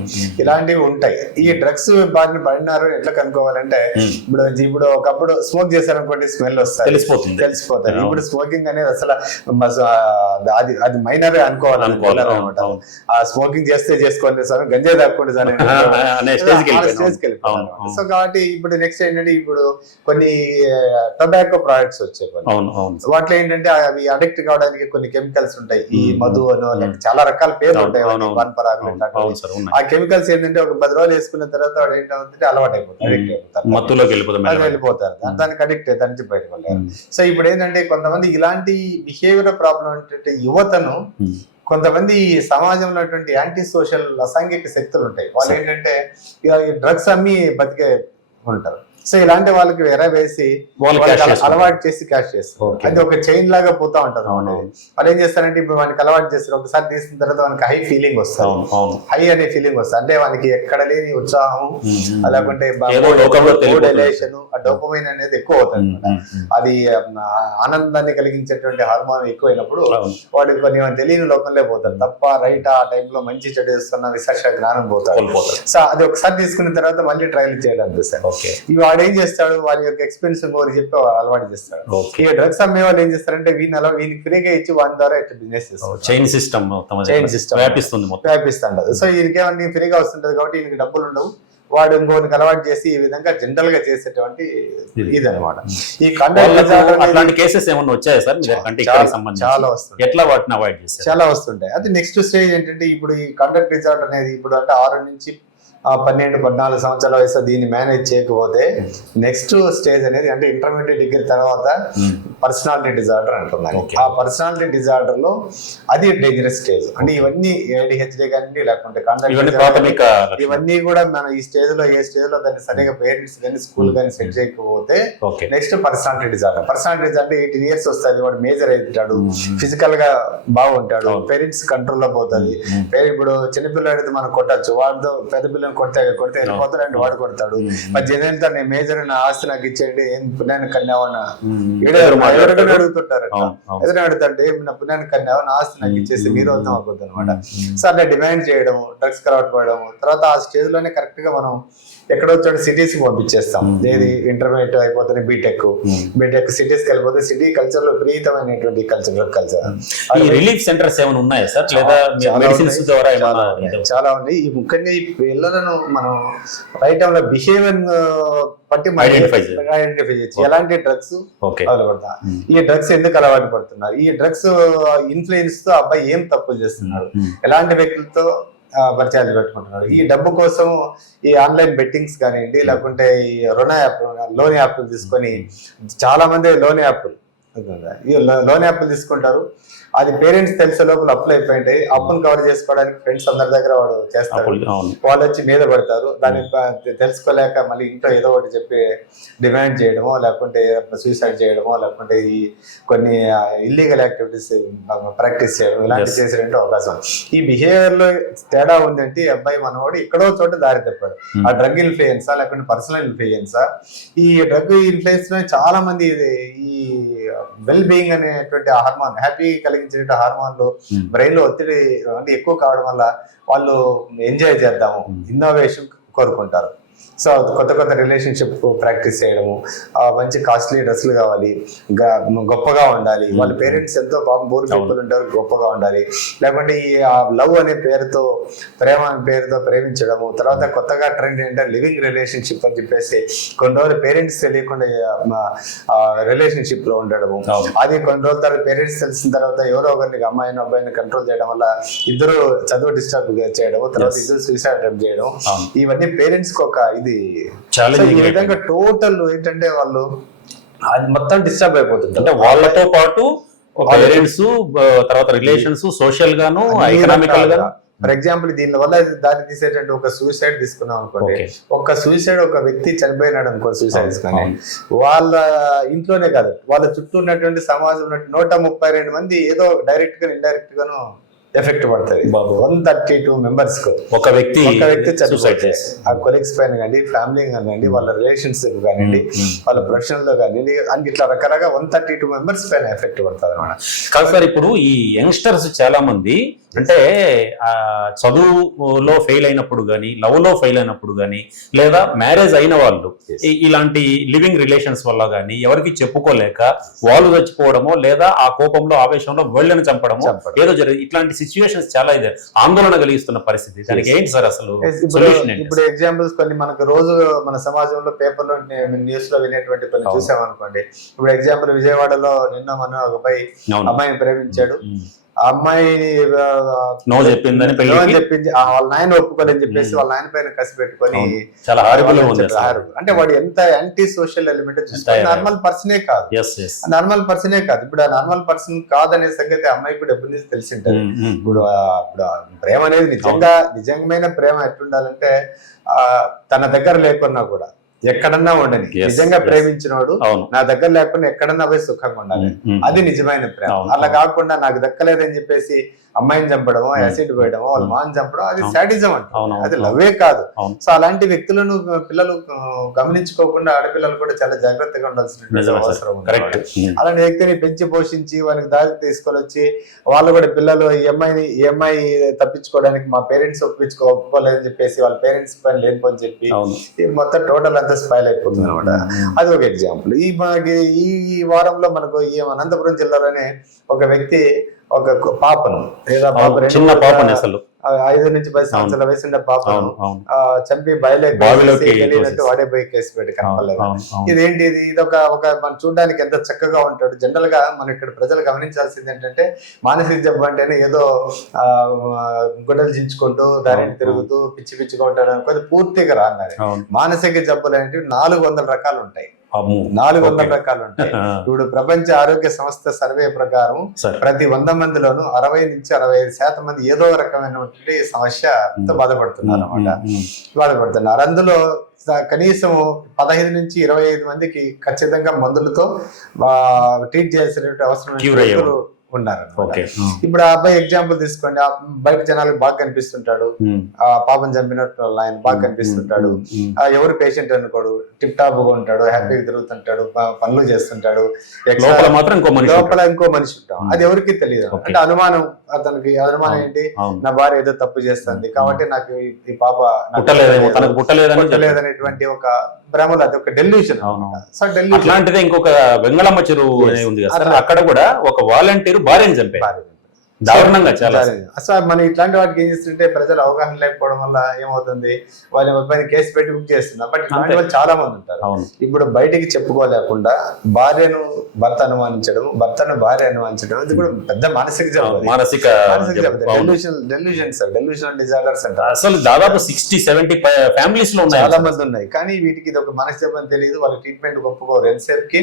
ఇలాంటివి ఉంటాయి. ఈ డ్రగ్స్ బారిన పడినారు ఎట్లా కనుక్కోవాలంటే ఇప్పుడు ఒకప్పుడు స్మోక్ చేశారనుకోండి స్మెల్ వస్తాయి, తెలిసిపోతుంది. ఇప్పుడు స్మోకింగ్ అనేది అసలు అది మైనర్ అనుకోవాలన్నమాట. ఆ స్మోకింగ్ చేస్తే చేసుకోండి సార్, గంజాయి దాక్కోండి సార్ స్టేజ్కి వెళ్ళిపోతారు. సో కాబట్టి ఇప్పుడు నెక్స్ట్ ఏంటంటే ఇప్పుడు కొన్ని టొబాకో ప్రొడక్ట్స్ వచ్చాయి, వాటిలో ఏంటంటే అవి అడిక్ట్ కావడానికి కొన్ని కెమికల్స్ ఉంటాయి, ఈ మధు అనో చాలా రకాల పేర్లు ఉంటాయి, ఆ కెమికల్స్ ఏంటంటే ఒక 10 రోజులు వేసుకున్న తర్వాత వాడు ఏంటంటే అలవాటు అయిపోతారు, వెళ్ళిపోతారు, దానికి అడిక్ట్ దాని నుంచి బయటపడలేరు. సో ఇప్పుడు ఏంటంటే కొంతమంది ఇలాంటి బిహేవియర్ ప్రాబ్లం అంటే యువతను కొంతమంది సమాజంలో ఉన్నటువంటి యాంటీ సోషల్ అసాంఘిక శక్తులు ఉంటాయి, వాళ్ళు ఏంటంటే డ్రగ్స్ అమ్మి బతికే ఉంటారు. సో ఇలాంటి వాళ్ళకి వేరే వేసి వాళ్ళు వాళ్ళకి cash చేసుకుంటారు. అలవాటు చేసి క్యాష్ చేస్తారు. Okay. అది ఒక చైన్ లాగా పోతా ఉంటుంది అవును. వాళ్ళు ఏం చేస్తారంటే ఇప్పుడు వానికి అలవాటు చేస్తారు, ఒకసారి తీసిన తర్వాత వానికి హై ఫీలింగ్ వస్తుంది, అవును అవును హై అనే ఫీలింగ్ వస్తుంది. అంటే వానికి ఎక్కడ లేని ఉత్సాహం, లేకుంటే ఏదో లోకంలో తెలియపోతుంది. డైలేషన్, ఆ డోపమైన్ అనేది ఎక్కువ అవుతుంది. అది ఆనందాన్ని కలిగించేటువంటి హార్మోన్ ఎక్కువైనప్పుడు అవును. వాడికి కొన్ని తెలియని లోకంలో పోతాడు. తప్ప రైట్ ఆ టైంలో మంచి చెడు చేస్తున్న విశేష జ్ఞానం పోతాడు. కోల్పోతారు. సో అది ఒకసారి తీసుకున్న తర్వాత మళ్ళీ ట్రయల్ చేయడానికి సార్. ఓకే ఇవి వాడు ఏం చేస్తాడు, వాడి యొక్క ఎక్స్పెన్స్ ఇంకోటి చెప్పి అలవాటు చేస్తాడు. ఓకే ఈ డ్రగ్స్ అమ్మే వాళ్ళు ఏం చేస్తారంటే వీని ఫ్రీగా ఇచ్చి వాని ద్వారా ఇట్లా బిజినెస్ చేస్తారు, చైన్ సిస్టమ్ మొత్తం అది Chain system. వ్యాపిస్తుంది మొత్తం. వ్యాపిస్తుంటది. సో ఈయనకేమన్నా ఫ్రీగా వస్తుంటది కాబట్టి ఈయనకి డబ్బులు ఉండవు, వాడు ఇంకోనికి అలవాటు చేసి ఈ విధంగా జనరల్ గా చేసేటువంటి ఇది అనమాట. ఈ వాళ్ళకు అట్లాంటి కేసెస్ ఏమన్నా వచ్చాయా సార్ మీ దగ్గర? అంటే ఇక్కడ చాలా సంబంధించి వస్తుంది, ఎట్లా వాటిని అవాయిడ్ చేస్తారు? చాలా వస్తుంటాయి. అది నెక్స్ట్ స్టేజ్ ఏంటంటే ఇప్పుడు ఈ కండక్ట్ డిజార్డర్ అనేది ఇప్పుడు అంటే 6 నుంచి 12-14 సంవత్సరాల వయసు దీన్ని మేనేజ్ చేయకపోతే నెక్స్ట్ స్టేజ్ అనేది అంటే ఇంటర్మీడియట్ డిగ్రీ తర్వాత పర్సనాలిటీ డిజార్డర్ అంటున్నాను. Okay. ఆ పర్సనాలిటీ డిజార్డర్ లో అది డేంజరస్ స్టేజ్. అంటే ఇవన్నీ ADHD కానీ లేకుంటే ఇవన్నీ కండక్ట్ ప్రాథమిక ఇవన్నీ కూడా మనం ఈ స్టేజ్ లో ఏ స్టేజ్ లో దాన్ని సరిగా పేరెంట్స్ కానీ స్కూల్ కానీ సెట్ చేయకపోతే okay next personality disorder. Personality disorder 18 years వస్తుంది, వాడు మేజర్ అవుతాడు, ఫిజికల్ గా బాగుంటాడు, పేరెంట్స్ కంట్రోల్ లో పోతుంది. ఇప్పుడు చిన్నపిల్లడితే మనం కొట్టచ్చు, వాడితో పెద్ద పిల్లలు కొడితే వెళ్ళిపోతాడు అంటే వాడు కొడతాడు. మరి జనరల్ నేను మేజర్ నా ఆస్తి నాకు ఇచ్చేయండి, ఏం పుణ్యాన్ని కన్యావన్నా ఎవరికైనా అడుగుతుంటారు. ఎదురు అడుగుతాంటే నా పుణ్యాన్ని కన్యావా నా ఆస్తి నాకు ఇచ్చేసి మీరు అవుతాం అవుతుంది అనమాట. సో అట్లా డిమాండ్ చేయడం, డ్రగ్స్ అలవాటు పడడం, తర్వాత ఆ స్టేజ్ లోనే కరెక్ట్ గా మనం ఎక్కడో చోట సిటీస్ కి పంపించేస్తాం. ఏది ఇంటర్మీడియట్ అయిపోతే బీటెక్ సిటీస్ కి వెళ్ళిపోతే సిటీ కల్చర్ లో విపరీతమైనటువంటి కల్చర్. ఈ రిలీఫ్ సెంటర్స్ ఏమైనా ఉన్నాయా సార్? లేదా మెడిసిన్స్ ద్వారా ఏమైనా చాలా ఉంది. ఈ ముఖ్యంగా ఈ పిల్లలను మనం రైట్ టైం లో బిహేవియర్ బట్టి ఐడెంటిఫై చేయొచ్చు ఎలాంటి డ్రగ్స్ ఓకే పడతా, ఈ డ్రగ్స్ ఎందుకు అలవాటు పడుతున్నారు, ఈ డ్రగ్స్ ఇన్ఫ్లుయెన్స్ తో అబ్బాయి ఏం తప్పులు చేస్తున్నాడు, ఎలాంటి వ్యక్తులతో పరిచయాలు పెట్టుకుంటున్నాడు, ఈ డబ్బు కోసం ఈ ఆన్లైన్ బెట్టింగ్స్ కానివ్వండి, లేకుంటే ఈ రుణ యాప్ లోన్ యాప్లు తీసుకొని చాలా మంది లోన్ యాప్లు తీసుకుంటారు. అది పేరెంట్స్ తెలిసే లోపల అప్పులు అయిపోయింటాయి. అప్పును కవర్ చేసుకోవడానికి ఫ్రెండ్స్ అందరి దగ్గర వాడు చేస్తారు, వాళ్ళు వచ్చి మీద పడతారు. దాన్ని తెలుసుకోలేక మళ్ళీ ఇంట్లో ఏదో ఒకటి చెప్పి డిమాండ్ చేయడమో, లేకుంటే సూసైడ్ చేయడమో, లేకుంటే ఈ కొన్ని ఇల్లీగల్ యాక్టివిటీస్ ప్రాక్టీస్ చేయడం, ఇలాంటి చేసేటువంటి అవకాశం. ఈ బిహేవియర్ లో తేడా ఉందంటే ఈ అబ్బాయి మనవాడు ఎక్కడో చోట దారి తప్పాడు. ఆ డ్రగ్ ఇన్ఫ్లుయెన్సా లేకుంటే పర్సనల్ ఇన్ఫ్లుయెన్సా, ఈ డ్రగ్ ఇన్ఫ్లుయెన్స్ లో చాలా మంది ఈ వెల్ బీయింగ్ అనేటువంటి హార్మోన్, హ్యాపీ కలిగించే హార్మోన్లు బ్రెయిన్ లో ఒత్తిడి అంటే ఎక్కువ కావడం వల్ల వాళ్ళు ఎంజాయ్ చేద్దాము, ఇన్నోవేషన్ కోరుకుంటారు. సో కొత్త కొత్త రిలేషన్షిప్ ప్రాక్టీస్ చేయడము, మంచి కాస్ట్లీ డ్రెస్సులు కావాలి, గొప్పగా ఉండాలి, వాళ్ళ పేరెంట్స్ ఎంతో పాపం బోర్ పీపుల్ ఉంటారు, గొప్పగా ఉండాలి, లేకుంటే ఈ లవ్ అనే పేరుతో ప్రేమ అనే పేరుతో ప్రేమించడము. తర్వాత కొత్తగా ట్రెండ్ ఏంటంటే లివింగ్ రిలేషన్షిప్ అని చెప్పేసి కొన్ని రోజులు పేరెంట్స్ తెలియకుండా రిలేషన్షిప్ లో ఉండడము. అది కొన్ని రోజుల తర్వాత పేరెంట్స్ తెలిసిన తర్వాత ఎవరో ఒకరిని అమ్మాయిని అబ్బాయిని కంట్రోల్ చేయడం వల్ల ఇద్దరు చదువు డిస్టర్బ్ చేయడం, తర్వాత ఇద్దరు సూసైడ్ అటెంప్ట్ చేయడం. ఇవన్నీ పేరెంట్స్ కి ఒక ఇది ఈ విధంగా టోటల్ ఏంటంటే వాళ్ళు అది మొత్తం డిస్టర్బ్ అయిపోతుంది. అంటే వాళ్ళతో పాటు పేరెంట్స్, తర్వాత రిలేషన్స్, సోషల్ గాను ఎకనామికల్ గాను. ఫర్ ఎగ్జాంపుల్ దీని వల్ల దారి తీసేటట్టు ఒక సూసైడ్ తీసుకున్నాం అనుకోండి, ఒక సూసైడ్ ఒక వ్యక్తి చనిపోయినాడు అనుకో, సూసైడ్ కానీ వాళ్ళ ఇంట్లోనే కాదు వాళ్ళ చుట్టూ ఉన్నటువంటి సమాజం 132 మంది ఏదో డైరెక్ట్ గా ఇండైరెక్ట్ గాను ఎఫెక్ట్ పడుతుంది. 132 మెంబర్స్ ఒక వ్యక్తి చనిపోతే ఆ కొలీగ్స్ పైన కానీ, ఫ్యామిలీ కానివ్వండి, వాళ్ళ రిలేషన్స్ కానివ్వండి, వాళ్ళ ప్రొఫెషనల్ లో కానివ్వండి, అని ఇట్లా రకరకాల 132 మెంబర్స్ పైన ఎఫెక్ట్ పడుతుంది అన్నమాట. కాదు సార్, ఇప్పుడు ఈ యంగ్స్టర్స్ చాలా మంది అంటే చదువులో ఫెయిల్ అయినప్పుడు కానీ, లవ్ లో ఫెయిల్ అయినప్పుడు కానీ, లేదా మ్యారేజ్ అయిన వాళ్ళు ఇలాంటి లివింగ్ రిలేషన్స్ వల్ల కానీ ఎవరికి చెప్పుకోలేక వాళ్ళు చచ్చిపోవడమో, లేదా ఆ కోపంలో ఆవేశంలో వాళ్ళని చంపడమో ఏదో జరిగింది. ఇట్లాంటి సిచ్యువేషన్స్ చాలా ఇదే ఆందోళన కలిగిస్తున్న పరిస్థితి. దానికి ఏంటి సార్ అసలు సొల్యూషన్? ఇప్పుడు ఎగ్జాంపుల్స్ కొన్ని మనకు రోజు మన సమాజంలో పేపర్లో న్యూస్ లో వినేటువంటి కొన్ని చూసామనుకోండి. ఇప్పుడు ఎగ్జాంపుల్ విజయవాడలో నిన్న మన ఒక అమ్మాయిని ప్రేమించాడు, ఆ అమ్మాయి చెప్పిందని చెప్పింది, వాళ్ళ నాయన ఒప్పుకోలేని చెప్పేసి వాళ్ళ నాయన పైన కసి పెట్టుకొని చాలా అంటే వాడు ఎంత యాంటీ సోషల్ ఎలిమెంట్ నార్మల్ పర్సనే కాదు, నార్మల్ పర్సనే కాదు. ఇప్పుడు ఆ నార్మల్ పర్సన్ కాదనే సంగతి అమ్మాయి ఇప్పుడు ఎప్పటి నుంచి తెలిసి ఉంటుంది. ఇప్పుడు ప్రేమ అనేది నిజమైన ప్రేమ ఎట్లుండాలంటే తన దగ్గర లేకున్నా కూడా ఎక్కడన్నా ఉండని. Yes, నిజంగా yes. ప్రేమించినోడు అవును. నా దగ్గర లేకుండా ఎక్కడన్నా పోయి సుఖంగా ఉండాలి. అది నిజమైన ప్రేమ. అవును. అలా కాకుండా నాకు దక్కలేదని చెప్పేసి అమ్మాయిని చంపడమో, యాసిడ్ పోయడమో, వాళ్ళ మాని చంపడం, అది సాడిజం అంట. అది లవ్వే కాదు. సో అలాంటి వ్యక్తులను పిల్లలు గమనించుకోకుండా ఆడపిల్లలు కూడా చాలా జాగ్రత్తగా ఉండాల్సిన అవసరం ఉంది. అలాంటి వ్యక్తిని పెంచి పోషించి వాళ్ళకి దారి తీసుకొని వచ్చి వాళ్ళు కూడా పిల్లలు ఈ అమ్మాయి తప్పించుకోవడానికి మా పేరెంట్స్ ఒప్పుకోలేదని చెప్పేసి వాళ్ళ పేరెంట్స్ పైన లేనిపోని చెప్పి మొత్తం టోటల్ అంతా స్పాయిల్ అయిపోతుంది అనమాట. అది ఒక ఎగ్జాంపుల్. ఈ వారంలో మనకు ఈ అనంతపురం జిల్లాలోనే ఒక వ్యక్తి ఒక పాపను చిన్న పాపని అసలు 5 నుంచి 10 సంవత్సరాల వయసు ఉండే పాపను చంపి వాడే పోయి కేసు పెట్టి కనపడలేదు. ఇదేంటి ఇది ఒక మనం చూడడానికి ఎంత చక్కగా ఉంటాడు. జనరల్ గా మనం ఇక్కడ ప్రజలు గమనించాల్సింది ఏంటంటే మానసిక జబ్బు అంటేనే ఏదో గుడ్డలు చించుకుంటూ దారిని తిరుగుతూ పిచ్చిగా ఉంటాడు అనుకోది పూర్తిగా రాంగానే. మానసిక జబ్బులు అనేవి 400 రకాలు ఉంటాయి. 400 రకాలు ఉంటాయి. ఇప్పుడు ప్రపంచ ఆరోగ్య సంస్థ సర్వే ప్రకారం ప్రతి 100 మందిలోనూ 60 నుంచి 65% మంది ఏదో రకమైనటువంటి సమస్యతో బాధపడుతున్నారు. అందులో కనీసం 15 నుంచి 25 మందికి ఖచ్చితంగా మందులతో ట్రీట్ చేయాల్సినటువంటి అవసరం ఉన్నారు. ఇప్పుడు ఆ అబ్బాయి ఎగ్జాంపుల్ తీసుకోండి. బయట జనాలకు బాగా కనిపిస్తుంటాడు, ఆ పాపం చంపినట్టు ఆయన బాగా కనిపిస్తుంటాడు, ఎవరు పేషెంట్ అనుకోడు, టిప్ టాప్ గా ఉంటాడు, హ్యాపీగా తిరుగుతుంటాడు, పనులు చేస్తుంటాడు. లోపల ఇంకో మనిషి ఉంటాం, అది ఎవరికి తెలియదు. అంటే అనుమానం, అతనికి అనుమానం ఏంటి, నా భార్య ఏదో తప్పు చేస్తుంది కాబట్టి నాకు ఈ పాప పుట్టలేదనేటువంటి ఒక భ్రమలు, అది ఒక డెల్యూషన్. అట్లాంటిదే ఇంకొక వెంగళమ్మ చెరువు ఉంది కదా, అక్కడ కూడా ఒక వాలంటీర్ భార్యను చంపారు దారుణంగా. చాలా అసలు మనం ఇట్లాంటి వాటికి ఏం చేస్తుంటే ప్రజలు అవగాహన లేకపోవడం వల్ల ఏమవుతుంది, వాళ్ళ కేసు పెట్టి బుక్ చేస్తున్నారు. బట్ ఇట్లాంటి వాళ్ళు చాలా మంది ఉంటారు. ఇప్పుడు బయటికి చెప్పుకోలేకుండా భార్యను భర్త అనుమానించడం, భర్తను భార్య అనుమానించడం, అది కూడా పెద్ద మానసిక జబ్బు. డెల్యూషనల్ డిజార్డర్స్ అంటారు. అసలు దాదాపు 60-70 ఫ్యామిలీస్ లో చాలా మంది ఉన్నాయి. కానీ వీటికి ఇది ఒక మానసిక జబ్బు అని తెలియదు. వాళ్ళ ట్రీట్మెంట్ ఒప్పుకోరు. ఎంతసేపు కి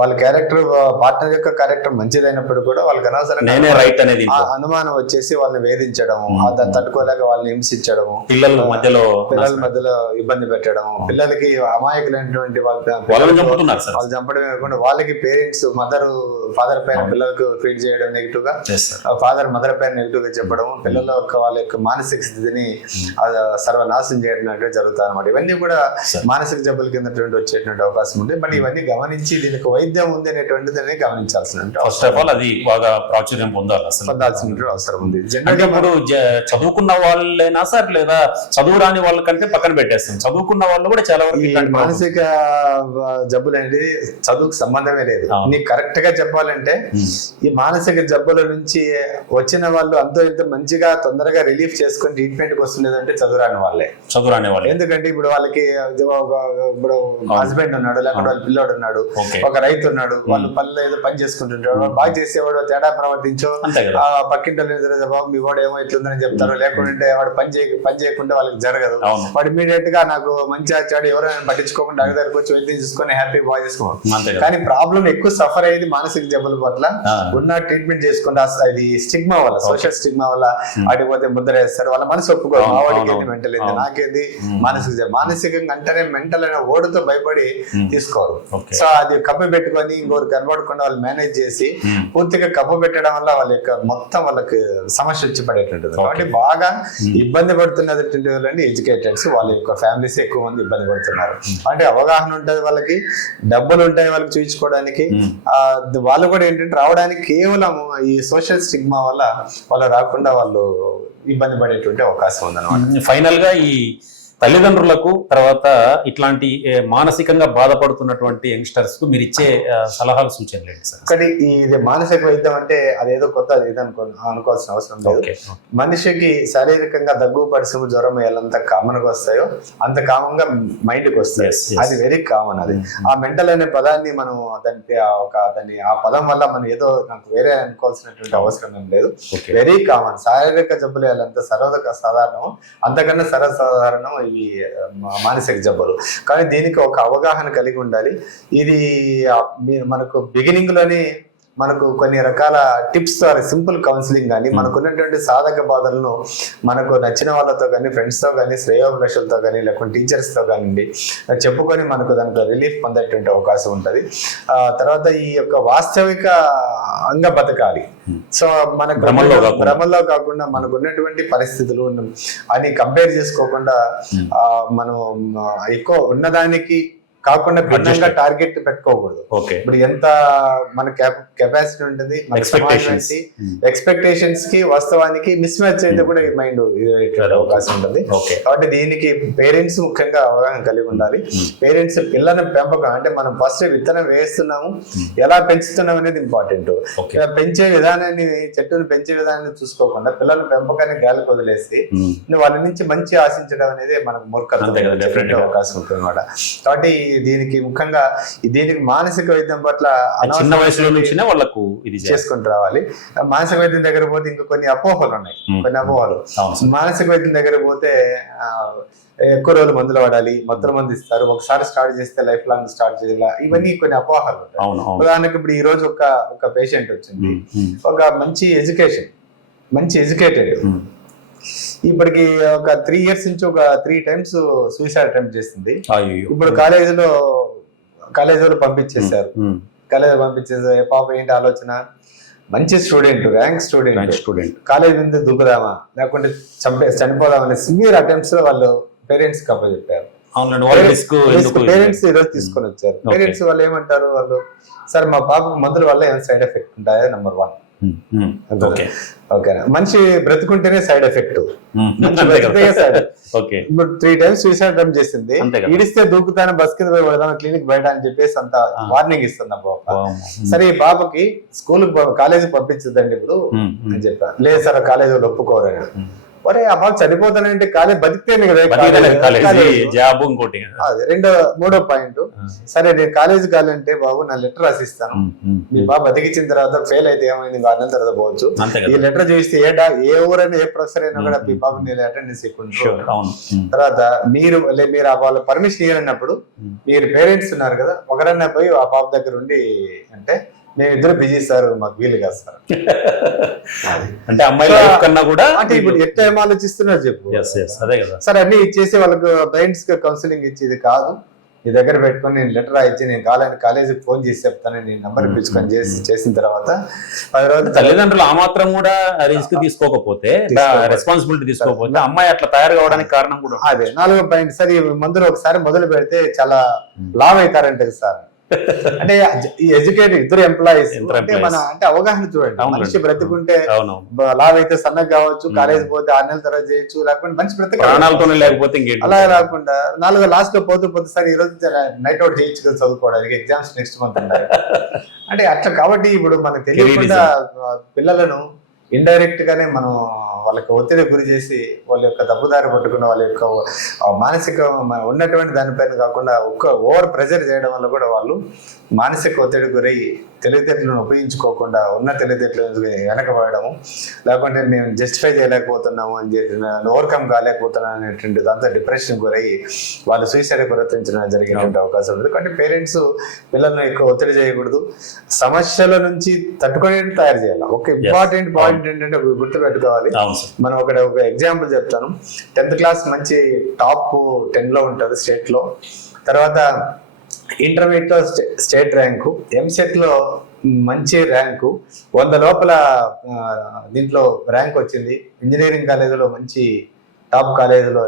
వాళ్ళ క్యారెక్టర్, పార్ట్నర్ యొక్క క్యారెక్టర్ మంచిదైనప్పుడు కూడా వాళ్ళకి అనవసరంగా రైట్ అనేది అనుమానం వచ్చేసి వాళ్ళని వేధించడము, దాన్ని తట్టుకోలేక వాళ్ళని హింసించడము, పిల్లల మధ్యలో ఇబ్బంది పెట్టడం, పిల్లలకి అమాయకులైనటువంటి వాళ్ళు చంపడమే కాకుండా వాళ్ళకి పేరెంట్స్ ఫాదర్ పైన పిల్లలకు ఫీడ్ చేయడం నెగిటివ్ గా, ఫాదర్ మదర్ పైన నెగిటివ్ గా చెప్పడం, పిల్లల వాళ్ళ యొక్క మానసిక స్థితిని సర్వనాశనం చేయడం జరుగుతాయి అన్నమాట. ఇవన్నీ కూడా మానసిక జబ్బుల కింద వచ్చేటువంటి అవకాశం ఉంది. బట్ ఇవన్నీ గమనించి దీనికి వైద్యం ఉంది అనేటువంటిది గమనించాల్సిన ఫస్ట్ ఆఫ్ ఆల్ అది బాగా ప్రాచుర్యం పొందాలి అసలు. అవసరం ఉంది. ఇప్పుడు చదువుకున్న వాళ్ళైనా సార్, లేదా చదువు రాని వాళ్ళకంటే పక్కన పెట్టేస్తాం, చదువుకున్న వాళ్ళు కూడా చాలా వరకు మానసిక జబ్బులు అనేది చదువుకు సంబంధమే లేదు. నీకు కరెక్ట్ గా చెప్పాలంటే ఈ మానసిక జబ్బుల నుంచి వచ్చిన వాళ్ళు అంతో ఇంత మంచిగా తొందరగా రిలీఫ్ చేసుకుని ట్రీట్మెంట్ కి వస్తుండేదంటే చదువురాని వాళ్ళే. ఎందుకంటే ఇప్పుడు వాళ్ళకి ఇప్పుడు హస్బెండ్ ఉన్నాడు, లేకపోతే వాళ్ళ పిల్లోడు ఉన్నాడు, ఒక రైతు ఉన్నాడు, వాళ్ళు పనులు ఏదో పని చేసుకుంటుంటాడు, బాగా చేసేవాడు తేడా ప్రవర్తించో పక్కింటి బాబు మీ వాడు ఏమో ఇట్లుందని చెప్తారు, లేకుంటే వాడు పని చేయకుండా వాళ్ళకి జరగదు. వాడు ఇమీడియట్ గా నాకు మంచి వచ్చాడు ఎవరైనా పట్టించుకోకుండా దగ్గరకు వచ్చి వైద్యం చూసుకొని హ్యాపీ బాగా చేసుకోవాలి. కానీ ప్రాబ్లం ఎక్కువ సఫర్ అయ్యేది మానసిక జబ్బుల పట్ల. ఉన్న ట్రీట్మెంట్ చేసుకుంటే అది స్టిగ్మా వల్ల, సోషల్ స్టిగ్మా వల్ల ఆడిపోతే ముద్ర వేస్తారు. వాళ్ళ మనసు ఒప్పుకోరు, మా వాడికి ఏంది మెంటల్ ఏంది, నాకేంది మానసిక జబ్బు. మానసికంగా అంటేనే మెంటల్ అనే ఓడుతో భయపడి తీసుకోరు. సో అది కప్పు పెట్టుకొని ఇంకోరు కనబడకుండా వాళ్ళు మేనేజ్ చేసి పూర్తిగా కప్పు పెట్టడం వల్ల వాళ్ళ యొక్క మొత్తం వాళ్ళకి సమస్య వచ్చి పడేటువంటిది. కాబట్టి బాగా ఇబ్బంది పడుతున్నటువంటి వాళ్ళండి ఎడ్యుకేటెడ్స్, వాళ్ళ యొక్క ఫ్యామిలీస్ ఎక్కువ మంది ఇబ్బంది పడుతున్నారు. అంటే అవగాహన ఉంటుంది వాళ్ళకి, డబ్బులు ఉంటాయి వాళ్ళకి చూపించుకోవడానికి, వాళ్ళు కూడా ఏంటంటే రావడానికి కేవలం ఈ సోషల్ స్టిగ్మా వల్ల వాళ్ళు రాకుండా వాళ్ళు ఇబ్బంది పడేటువంటి అవకాశం ఉందన్నమాట. ఫైనల్ గా ఈ తల్లిదండ్రులకు, తర్వాత ఇట్లాంటి మానసికంగా బాధపడుతున్నటువంటి యంగ్స్టర్స్ కు మీరు ఇచ్చే సలహాలు, సూచనలు ఏంటి సార్? ఒకటి, ఇది మానసిక వైద్యం అంటే అదేదో కొత్త ఇది అనుకోవాల్సిన అవసరం లేదు. మనిషికి శారీరకంగా దగ్గు, పడిసము, జ్వరం ఎంత కామన్ గా వస్తాయో అంత కామన్ గా మైండ్ కి వస్తాయి. అది వెరీ కామన్. అది ఆ మెంటల్ అనే పదాన్ని మనం దాన్ని ఆ పదం వల్ల మనం ఏదో నాకు వేరే అనుకోవాల్సినటువంటి అవసరం ఏం లేదు. Very common. శారీరక జబ్బులు ఎంత సాధారణం, అంతకన్నా సర్వసాధారణం ఈ మానసిక జబ్బులు. కానీ దీనికి ఒక అవగాహన కలిగి ఉండాలి. ఇది మనకు బిగినింగ్ లోని మనకు కొన్ని రకాల టిప్స్ ద్వారా సింపుల్ కౌన్సిలింగ్ కానీ మనకు ఉన్నటువంటి సాధక బాధలను మనకు నచ్చిన వాళ్ళతో కానీ ఫ్రెండ్స్తో కానీ శ్రేయోభిలాషులతో కానీ లేకుంటే టీచర్స్తో కానివ్వండి చెప్పుకొని మనకు దానికి రిలీఫ్ పొందేటువంటి అవకాశం ఉంటుంది. తర్వాత ఈ యొక్క వాస్తవిక అంగ బతకాలి. సో మనకు భ్రమల్లో కాకుండా మనకు ఉన్నటువంటి పరిస్థితులు అని కంపేర్ చేసుకోకుండా మనం ఎక్కువ ఉన్నదానికి కాకుండా భిన్నంగా టార్గెట్ పెట్టుకోకూడదు. ఇప్పుడు ఎంత మన కెపాసిటీ ఉంటుంది, ఎక్స్పెక్టేషన్స్ కి వాస్తవానికి మిస్ మ్యాచ్ అయితే కూడా మైండ్ అవకాశం ఉంటుంది. కాబట్టి దీనికి పేరెంట్స్ ముఖ్యంగా అవగాహన కలిగి ఉండాలి. పేరెంట్స్ పిల్లల పెంపకం అంటే మనం ఫస్ట్ విత్తనం వేస్తున్నాము, ఎలా పెంచుతున్నాం అనేది ఇంపార్టెంట్. పెంచే విధానాన్ని, చెట్టును పెంచే విధానాన్ని చూసుకోకుండా పిల్లల పెంపకాన్ని గాలికి వదిలేసి వాళ్ళ నుంచి మంచి ఆశించడం అనేది మనకు మూర్ఖత్వం అవకాశం ఉంటుంది అన్నమాట. కాబట్టి దీనికి ముఖ్యంగా దీనికి మానసిక వైద్యం పట్ల చిన్న వయసులో నుంచి వాళ్ళకు ఇది చేసుకుంటూ రావాలి. మానసిక వైద్యం దగ్గర పోతే ఇంకా కొన్ని అపోహలు ఉన్నాయి. కొన్ని అపోహలు మానసిక వైద్యం దగ్గర పోతే ఎక్కువ రోజులు మందులు వాడాలి, మొత్తం మంది ఇస్తారు, ఒకసారి స్టార్ట్ చేస్తే లైఫ్ లాంగ్ స్టార్ట్ చేయాలి, ఇవన్నీ కొన్ని అపోహలు ఉంటాయి. ఉదాహరణకు ఇప్పుడు ఈ రోజు ఒక పేషెంట్ వచ్చింది, ఒక మంచి ఎడ్యుకేటెడ్, ఇప్పటికి ఒక 3 years నుంచి ఒక 3 times సూసైడ్ అటెంప్ట్ చేసింది. ఇప్పుడు కాలేజీలో పంపించేశారు. పాప ఏంటి ఆలోచన, మంచి స్టూడెంట్, ర్యాంక్ స్టూడెంట్, కాలేజ్ మీద దూకుదామా లేకుంటే చనిపోదామని సివియర్ అటెంప్ట్స్ వాళ్ళు పేరెంట్స్ కి అప్పచెప్పారు. పేరెంట్స్ ఈరోజు తీసుకొని వచ్చారు. పేరెంట్స్ వాళ్ళు ఏమంటారు, వాళ్ళు సార్ మా పాపకు మందుల వల్ల ఏమైనా సైడ్ ఎఫెక్ట్ ఉంటాయా, నెంబర్ 1. ఓకేనా, మనిషి బ్రతుకుంటేనే సైడ్ ఎఫెక్ట్. ఇప్పుడు 3 times సూసైడ్ అటెంప్ట్ చేసింది, ఇడిస్తే దూకుతాను, బస్ కింద పోయి పడదాం, క్లినిక్ బయట అని చెప్పేసి అంత వార్నింగ్ ఇస్తున్నా పాప. సరే ఈ పాపకి స్కూల్ కాలేజీ పంపించదండి ఇప్పుడు అని చెప్పాను. లేదు సార్ కాలేజీ వాళ్ళు ఒప్పుకోరని. ఒరే ఆ పాప చనిపోతానంటే కాలేజ్ బతికితేనే కదా. మూడో పాయింట్, సరే నేను కాలేజీ కావాలంటే బాబు నా లెటర్ రాసిస్తాను, మీ బాబు బతికించిన తర్వాత ఫెయిల్ అయితే ఏమైంది 6 నెలల తర్వాత పోవచ్చు, ఈ లెటర్ చూస్తే ఏ ఊరైనా ఏ ప్రొఫెసర్ అయినా కూడా మీ బాబు నేను అటెండెన్స్ ఇవ్వకుంటారు. తర్వాత మీరు ఆ వాళ్ళ పర్మిషన్ ఇవ్వనప్పుడు మీరు పేరెంట్స్ ఉన్నారు కదా, ఒకరన్నా పోయి ఆ పాప దగ్గర ఉండి అంటే మేమిద్దరు బిజీ సార్, మాకు వీలు కాదు సార్ అంటే అమ్మాయి కన్నా కూడా అంటే ఇప్పుడు ఎట్లా ఏం ఆలోచిస్తున్నారు చెప్పు. సరే అన్ని ఇచ్చేసి వాళ్ళకు పేరెంట్స్ కి కౌన్సిలింగ్ ఇచ్చేది కాదు, నీ దగ్గర పెట్టుకొని నేను లెటర్ ఇచ్చి నేను కాలేజీకి ఫోన్ చేసి చెప్తాను, నేను నంబర్ పిలుచుకొని చేసిన తర్వాత 10 రోజులు తల్లిదండ్రులు ఆ మాత్రం కూడా రిస్క్ తీసుకోకపోతే, రెస్పాన్సిబిలిటీ తీసుకోకపోతే అమ్మాయి అట్లా తయారు కావడానికి కారణం కూడా అదే. 4వ పాయింట్, సార్ ఈ మందులు ఒకసారి మొదలు పెడితే చాలా లావ్ అవుతారంటే సార్. అంటే ఈ ఎడ్యుకేటెడ్ ఇద్దరు ఎంప్లాయీస్ మన అంటే అవగాహన చూడండి, మనిషి బ్రతుకుంటే లావ్ అయితే సన్నగా కావచ్చు, కాలేజ్ పోతే 6 నెలల తర్వాత చేయొచ్చు, లేకపోతే మంచి బ్రతకాలతోనే లేకపోతే అలా కాకుండా 4 లాస్ట్ లో పోతే సార్ ఈ రోజు నైట్ అవుట్ చేయొచ్చు కదా చదువుకోవడానికి, ఎగ్జామ్స్ నెక్స్ట్ మంత్ ఉన్నాయి అంటే అట్లా. కాబట్టి ఇప్పుడు మనకు తెలియకుండా పిల్లలను ఇండైరెక్ట్ గానే మనం వాళ్ళకి ఒత్తిడి గురి చేసి వాళ్ళ యొక్క తప్పుదారి పట్టుకున్న వాళ్ళ యొక్క మానసిక ఉన్నటువంటి దానిపైన కాకుండా ఓవర్ ప్రెజర్ చేయడం వల్ల కూడా వాళ్ళు మానసిక ఒత్తిడి గురై తెలివితేటలను ఉపయోగించుకోకుండా ఉన్న తెలివితేటలు వెనకబడము, లేకుంటే మేము జస్టిఫై చేయలేకపోతున్నాము అని చెప్పి ఓవర్కమ్ కాలేకపోతున్నాం అనేటువంటి దాంతో డిప్రెషన్ గురై వాళ్ళు సూసైడ్ ప్రవర్తించడం జరిగినటువంటి అవకాశం ఉంది. కాబట్టి పేరెంట్స్ పిల్లలను ఎక్కువ ఒత్తిడి చేయకూడదు, సమస్యల నుంచి తట్టుకునే తయారు చేయాలి. ఒక ఇంపార్టెంట్ పాయింట్ ఏంటంటే గుర్తుపెట్టుకోవాలి, మనం ఒక ఎగ్జాంపుల్ చెప్తాను. 10th క్లాస్ మంచి టాప్ 10 లో ఉంటారు స్టేట్ లో, తర్వాత ఇంటర్మీడియట్ లో స్టేట్ ర్యాంకు, ఎంసెట్ లో మంచి ర్యాంకు, 100 లోపల దీంట్లో ర్యాంక్ వచ్చింది, ఇంజనీరింగ్ కాలేజీలో మంచి టాప్ కాలేజీలో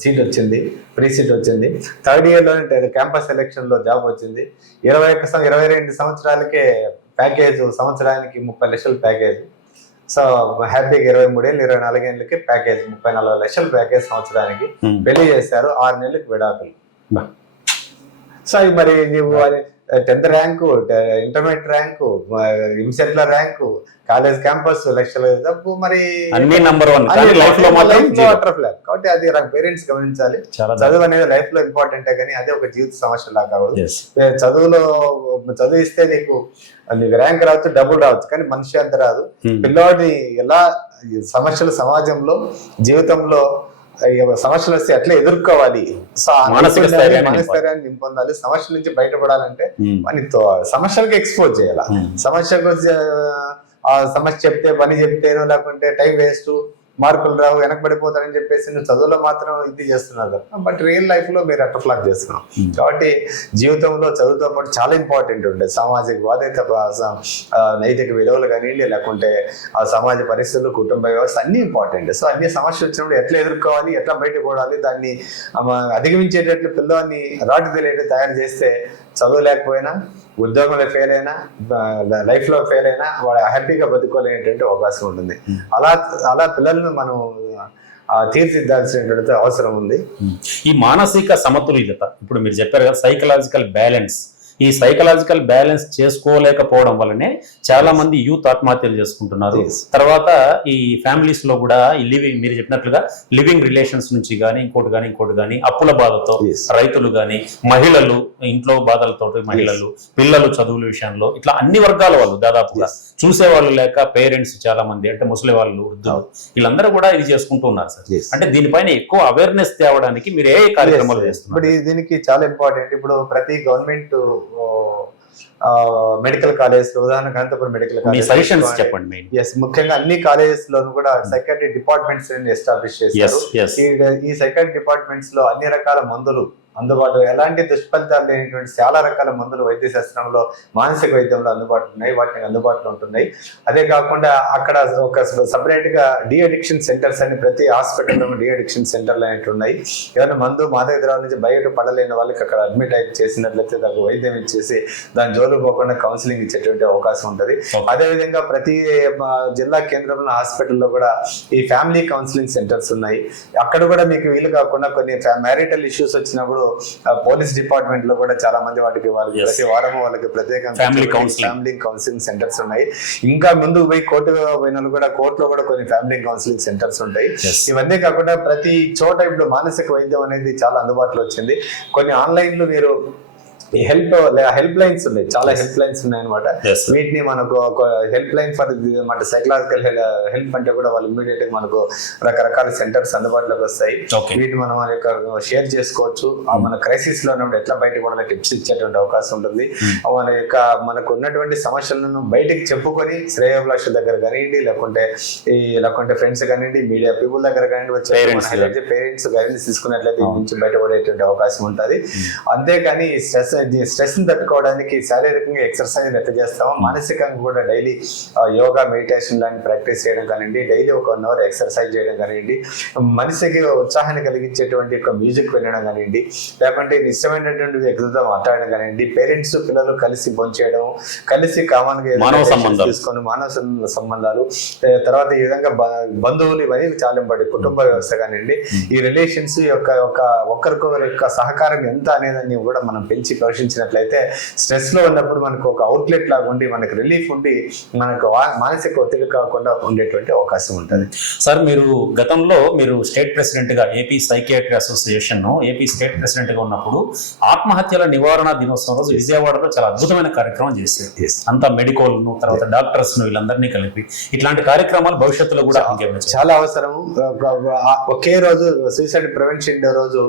సీట్ వచ్చింది, ఫ్రీ సీట్ వచ్చింది, 3rd year లో క్యాంపస్ సెలెక్షన్ లో జాబ్ వచ్చింది, 22 సంవత్సరాలకే ప్యాకేజ్, సంవత్సరానికి 30 లక్షల ప్యాకేజ్. సో హ్యాపీగా 23 ఏళ్ళు 24 ఏళ్ళకి ప్యాకేజ్ 34 లక్షల ప్యాకేజ్ సంవత్సరానికి. పెళ్లి చేశారు, 6 నెలలకు విడాకులు. సో మరి నువ్వు 10th rank, intermediate rank, EAMCET లో ర్యాంకు, కాలేజ్ క్యాంపస్ లక్షల డబ్బు, మరి అన్ని నంబర్ 1 కాబట్టి అది పేరెంట్స్ గమనించాలి. చదువు అనేది లైఫ్ లో ఇంపార్టెంటే కానీ అదే ఒక జీవిత సమస్య లాగా కావద్దు. చదువు ఇస్తే నీకు ర్యాంక్ రావచ్చు, డబ్బులు రావచ్చు, కానీ మనిషి అంత రాదు. పిల్లవాడిని ఎలా సమస్యలు సమాజంలో జీవితంలో సమస్యలు వస్తే ఎట్లా ఎదుర్కోవాలి, సో ఆ మానసిక స్థైర్యాన్ని స్థైర్యాన్ని నింపొందాలి. సమస్యల నుంచి బయటపడాలంటే మన సమస్యలకు ఎక్స్పోజ్ చేయాలి. సమస్యకు ఆ సమస్య చెప్తే పని చెప్తేనో లేకుంటే టైం వేస్ట్, మార్కులు రావు, వెనకబడిపోతారని చెప్పేసి నువ్వు చదువులో మాత్రం ఇది చేస్తున్నారు కదా, బట్ రియల్ లైఫ్ లో మీరు అట్లా ఫ్లాగ్ చేస్తున్నాం. కాబట్టి జీవితంలో చదువుతో పాటు చాలా ఇంపార్టెంట్ ఉంటాయి సామాజిక బాధ్యత, నైతిక విలువలు కానివ్వండి, లేకుంటే ఆ సమాజ పరిస్థితులు, కుటుంబ వ్యవస్థ అన్ని ఇంపార్టెంట్. సో అన్ని సమస్యలు వచ్చినప్పుడు ఎట్లా ఎదుర్కోవాలి, ఎట్లా బయటపడాలి, దాన్ని అధిగమించేటట్లు పిల్లల్ని రాటు తెలియట తయారు చేస్తే చదువు లేకపోయినా, ఉద్యోగంలో ఫెయిల్ అయినా, లైఫ్ లో ఫెయిల్ అయినా వాడు హ్యాపీగా బతుకోలేనటువంటి అవకాశం ఉంటుంది. అలా పిల్లలను మనం తీర్చిదిద్దాల్సినటువంటి అవసరం ఉంది. ఈ మానసిక సమతుల్యత ఇప్పుడు మీరు చెప్పారు కదా, సైకలాజికల్ బ్యాలెన్స్, ఈ సైకలాజికల్ బ్యాలెన్స్ చేసుకోలేకపోవడం వల్లనే చాలా మంది యూత్ ఆత్మహత్యలు చేసుకుంటున్నారు. తర్వాత ఈ ఫ్యామిలీస్ లో కూడా ఈ లివింగ్, మీరు చెప్పినట్లుగా లివింగ్ రిలేషన్స్ నుంచి కానీ ఇంకోటి కానీ అప్పుల బాధతో రైతులు కానీ, మహిళలు ఇంట్లో బాధలతో మహిళలు, పిల్లలు చదువుల విషయంలో, ఇట్లా అన్ని వర్గాల వాళ్ళు దాదాపుగా చూసేవాళ్ళు లేక పేరెంట్స్ చాలా మంది, అంటే ముసలి వాళ్ళు, వృద్ధులు, వీళ్ళందరూ కూడా ఇది చేసుకుంటూ ఉన్నారు సార్. అంటే దీనిపైన ఎక్కువ అవేర్నెస్ తేవడానికి మీరు ఏ కార్యక్రమాలు చేస్తున్నారు? ఇప్పుడు దీనికి చాలా ఇంపార్టెంట్. ఇప్పుడు ప్రతి గవర్నమెంట్ మెడికల్ కాలేజ్, ఉదాహరణకు అనంతపురం మెడికల్ కాలేజ్ చెప్పండి. ముఖ్యంగా అన్ని కాలేజెస్ లోను కూడా సైకాట్రీ డిపార్ట్మెంట్స్ ఎస్టాబ్లిష్ చేస్తారు. ఈ సైకాట్రీ డిపార్ట్మెంట్స్ లో అన్ని రకాల మందులు అందుబాటులో, ఎలాంటి దుష్ఫలితాలు లేనటువంటి చాలా రకాల మందులు వైద్య శాస్త్రంలో, మానసిక వైద్యంలో అందుబాటులో ఉన్నాయి, వాటిని అందుబాటులో ఉంటున్నాయి. అదే కాకుండా అక్కడ ఒక సపరేట్ గా డి అడిక్షన్ సెంటర్స్ అని ప్రతి హాస్పిటల్లో డి అడిక్షన్ సెంటర్లు అనేవి ఉన్నాయి. ఏమైనా మందు మాదక ద్రవాల నుంచి బయట పడలేని వాళ్ళకి అక్కడ అడ్మిట్ అయి చేసినట్లయితే దానికి వైద్యం ఇచ్చేసి దాని జోలు పోకుండా కౌన్సిలింగ్ ఇచ్చేటువంటి అవకాశం ఉంటుంది. అదేవిధంగా ప్రతి జిల్లా కేంద్రంలో హాస్పిటల్లో కూడా ఈ ఫ్యామిలీ కౌన్సిలింగ్ సెంటర్స్ ఉన్నాయి. అక్కడ కూడా మీకు వీలు కాకుండా కొన్ని మ్యారిటల్ ఇష్యూస్ వచ్చినప్పుడు పోలీస్ డిపార్ట్మెంట్ లో కూడా చాలా మంది ప్రతి వారం వాళ్ళకి ప్రత్యేకంగా ఫ్యామిలీ కౌన్సిలింగ్ సెంటర్స్ ఉన్నాయి. ఇంకా ముందుకు పోయి కోర్టు పోయిన కూడా కోర్టులో కూడా కొన్ని ఫ్యామిలీ కౌన్సిలింగ్ సెంటర్స్ ఉంటాయి. ఇవన్నీ కాకుండా ప్రతి చోట ఇప్పుడు మానసిక వైద్యం అనేది చాలా అందుబాటులో వచ్చింది. కొన్ని ఆన్లైన్ లో మీరు హెల్ప్ లైన్స్ ఉన్నాయి, చాలా హెల్ప్ లైన్స్ ఉన్నాయి అనమాట. వీటిని మనకు ఒక హెల్ప్ లైన్ ఫర్ మన సైకలాజికల్ హెల్ప్ అంటే కూడా వాళ్ళు ఇమీడియట్ గా మనకు రకరకాల సెంటర్స్ అందుబాటులోకి వస్తాయి. వీటిని మనం మన యొక్క షేర్ చేసుకోవచ్చు. మన క్రైసిస్ లో ఉన్నప్పుడు ఎట్లా బయటకు కూడా టిప్స్ ఇచ్చేటువంటి అవకాశం ఉంటుంది. మనకు ఉన్నటువంటి సమస్యలను బయటకు చెప్పుకొని శ్రేయోభిలాష దగ్గర కానివ్వండి, లేకుంటే ఫ్రెండ్స్ కానివ్వండి, మీడియా పీపుల్ దగ్గర కానివ్వండి, వచ్చే పేరెంట్స్ గైడెన్స్ తీసుకున్నట్లయితే దీని నుంచి బయటపడేటువంటి అవకాశం ఉంటుంది. అంతేకాని స్ట్రెస్ ని తట్టుకోవడానికి శారీరకంగా ఎక్సర్సైజ్ ఎట్లా చేస్తామో మానసికంగా కూడా డైలీ యోగా, మెడిటేషన్ లాంటి ప్రాక్టీస్ చేయడం కానివ్వండి, డైలీ ఒక 1 hour ఎక్సర్సైజ్ చేయడం కానివ్వండి, మనిషికి ఉత్సాహాన్ని కలిగించేటువంటి ఒక మ్యూజిక్ వినడం కానివ్వండి, లేకుంటే ఇష్టమైనటువంటి వ్యక్తులతో మాట్లాడడం కానివ్వండి, పేరెంట్స్ పిల్లలు కలిసి భోంచేయడం, కలిసి కామన్ గా తీసుకొని మానవ సంబంధాలు, తర్వాత ఈ విధంగా బంధువులు, ఇవన్నీ చాలా ఇంపార్టెంట్. కుటుంబ వ్యవస్థ కానివ్వండి, ఈ రిలేషన్స్ ఒకరికొకరి యొక్క సహకారం ఎంత అనేదాన్ని కూడా మనం పెంచి పోషించినట్లయితే స్ట్రెస్ లో ఉన్నప్పుడు మనకు ఒక అవుట్లెట్ లాగా ఉండి మనకు రిలీఫ్ ఉండి మనకు మానసిక ఒత్తిడి కాకుండా ఉండేటువంటి అవకాశం ఉంటుంది. సార్, గతంలో మీరు స్టేట్ ప్రెసిడెంట్ గా AP psychiatry association AP state president గా ఉన్నప్పుడు ఆత్మహత్యల నివారణ దినోత్సవం రోజు విజయవాడలో చాలా అద్భుతమైన కార్యక్రమం చేశారు. అంతా మెడికల్ ను, తర్వాత డాక్టర్స్ ను, వీళ్ళందరినీ కలిపి ఇట్లాంటి కార్యక్రమాలు భవిష్యత్తులో కూడా చాలా అవసరం. ఒకే రోజు సూసైడ్ ప్రివెన్షన్ డే రోజు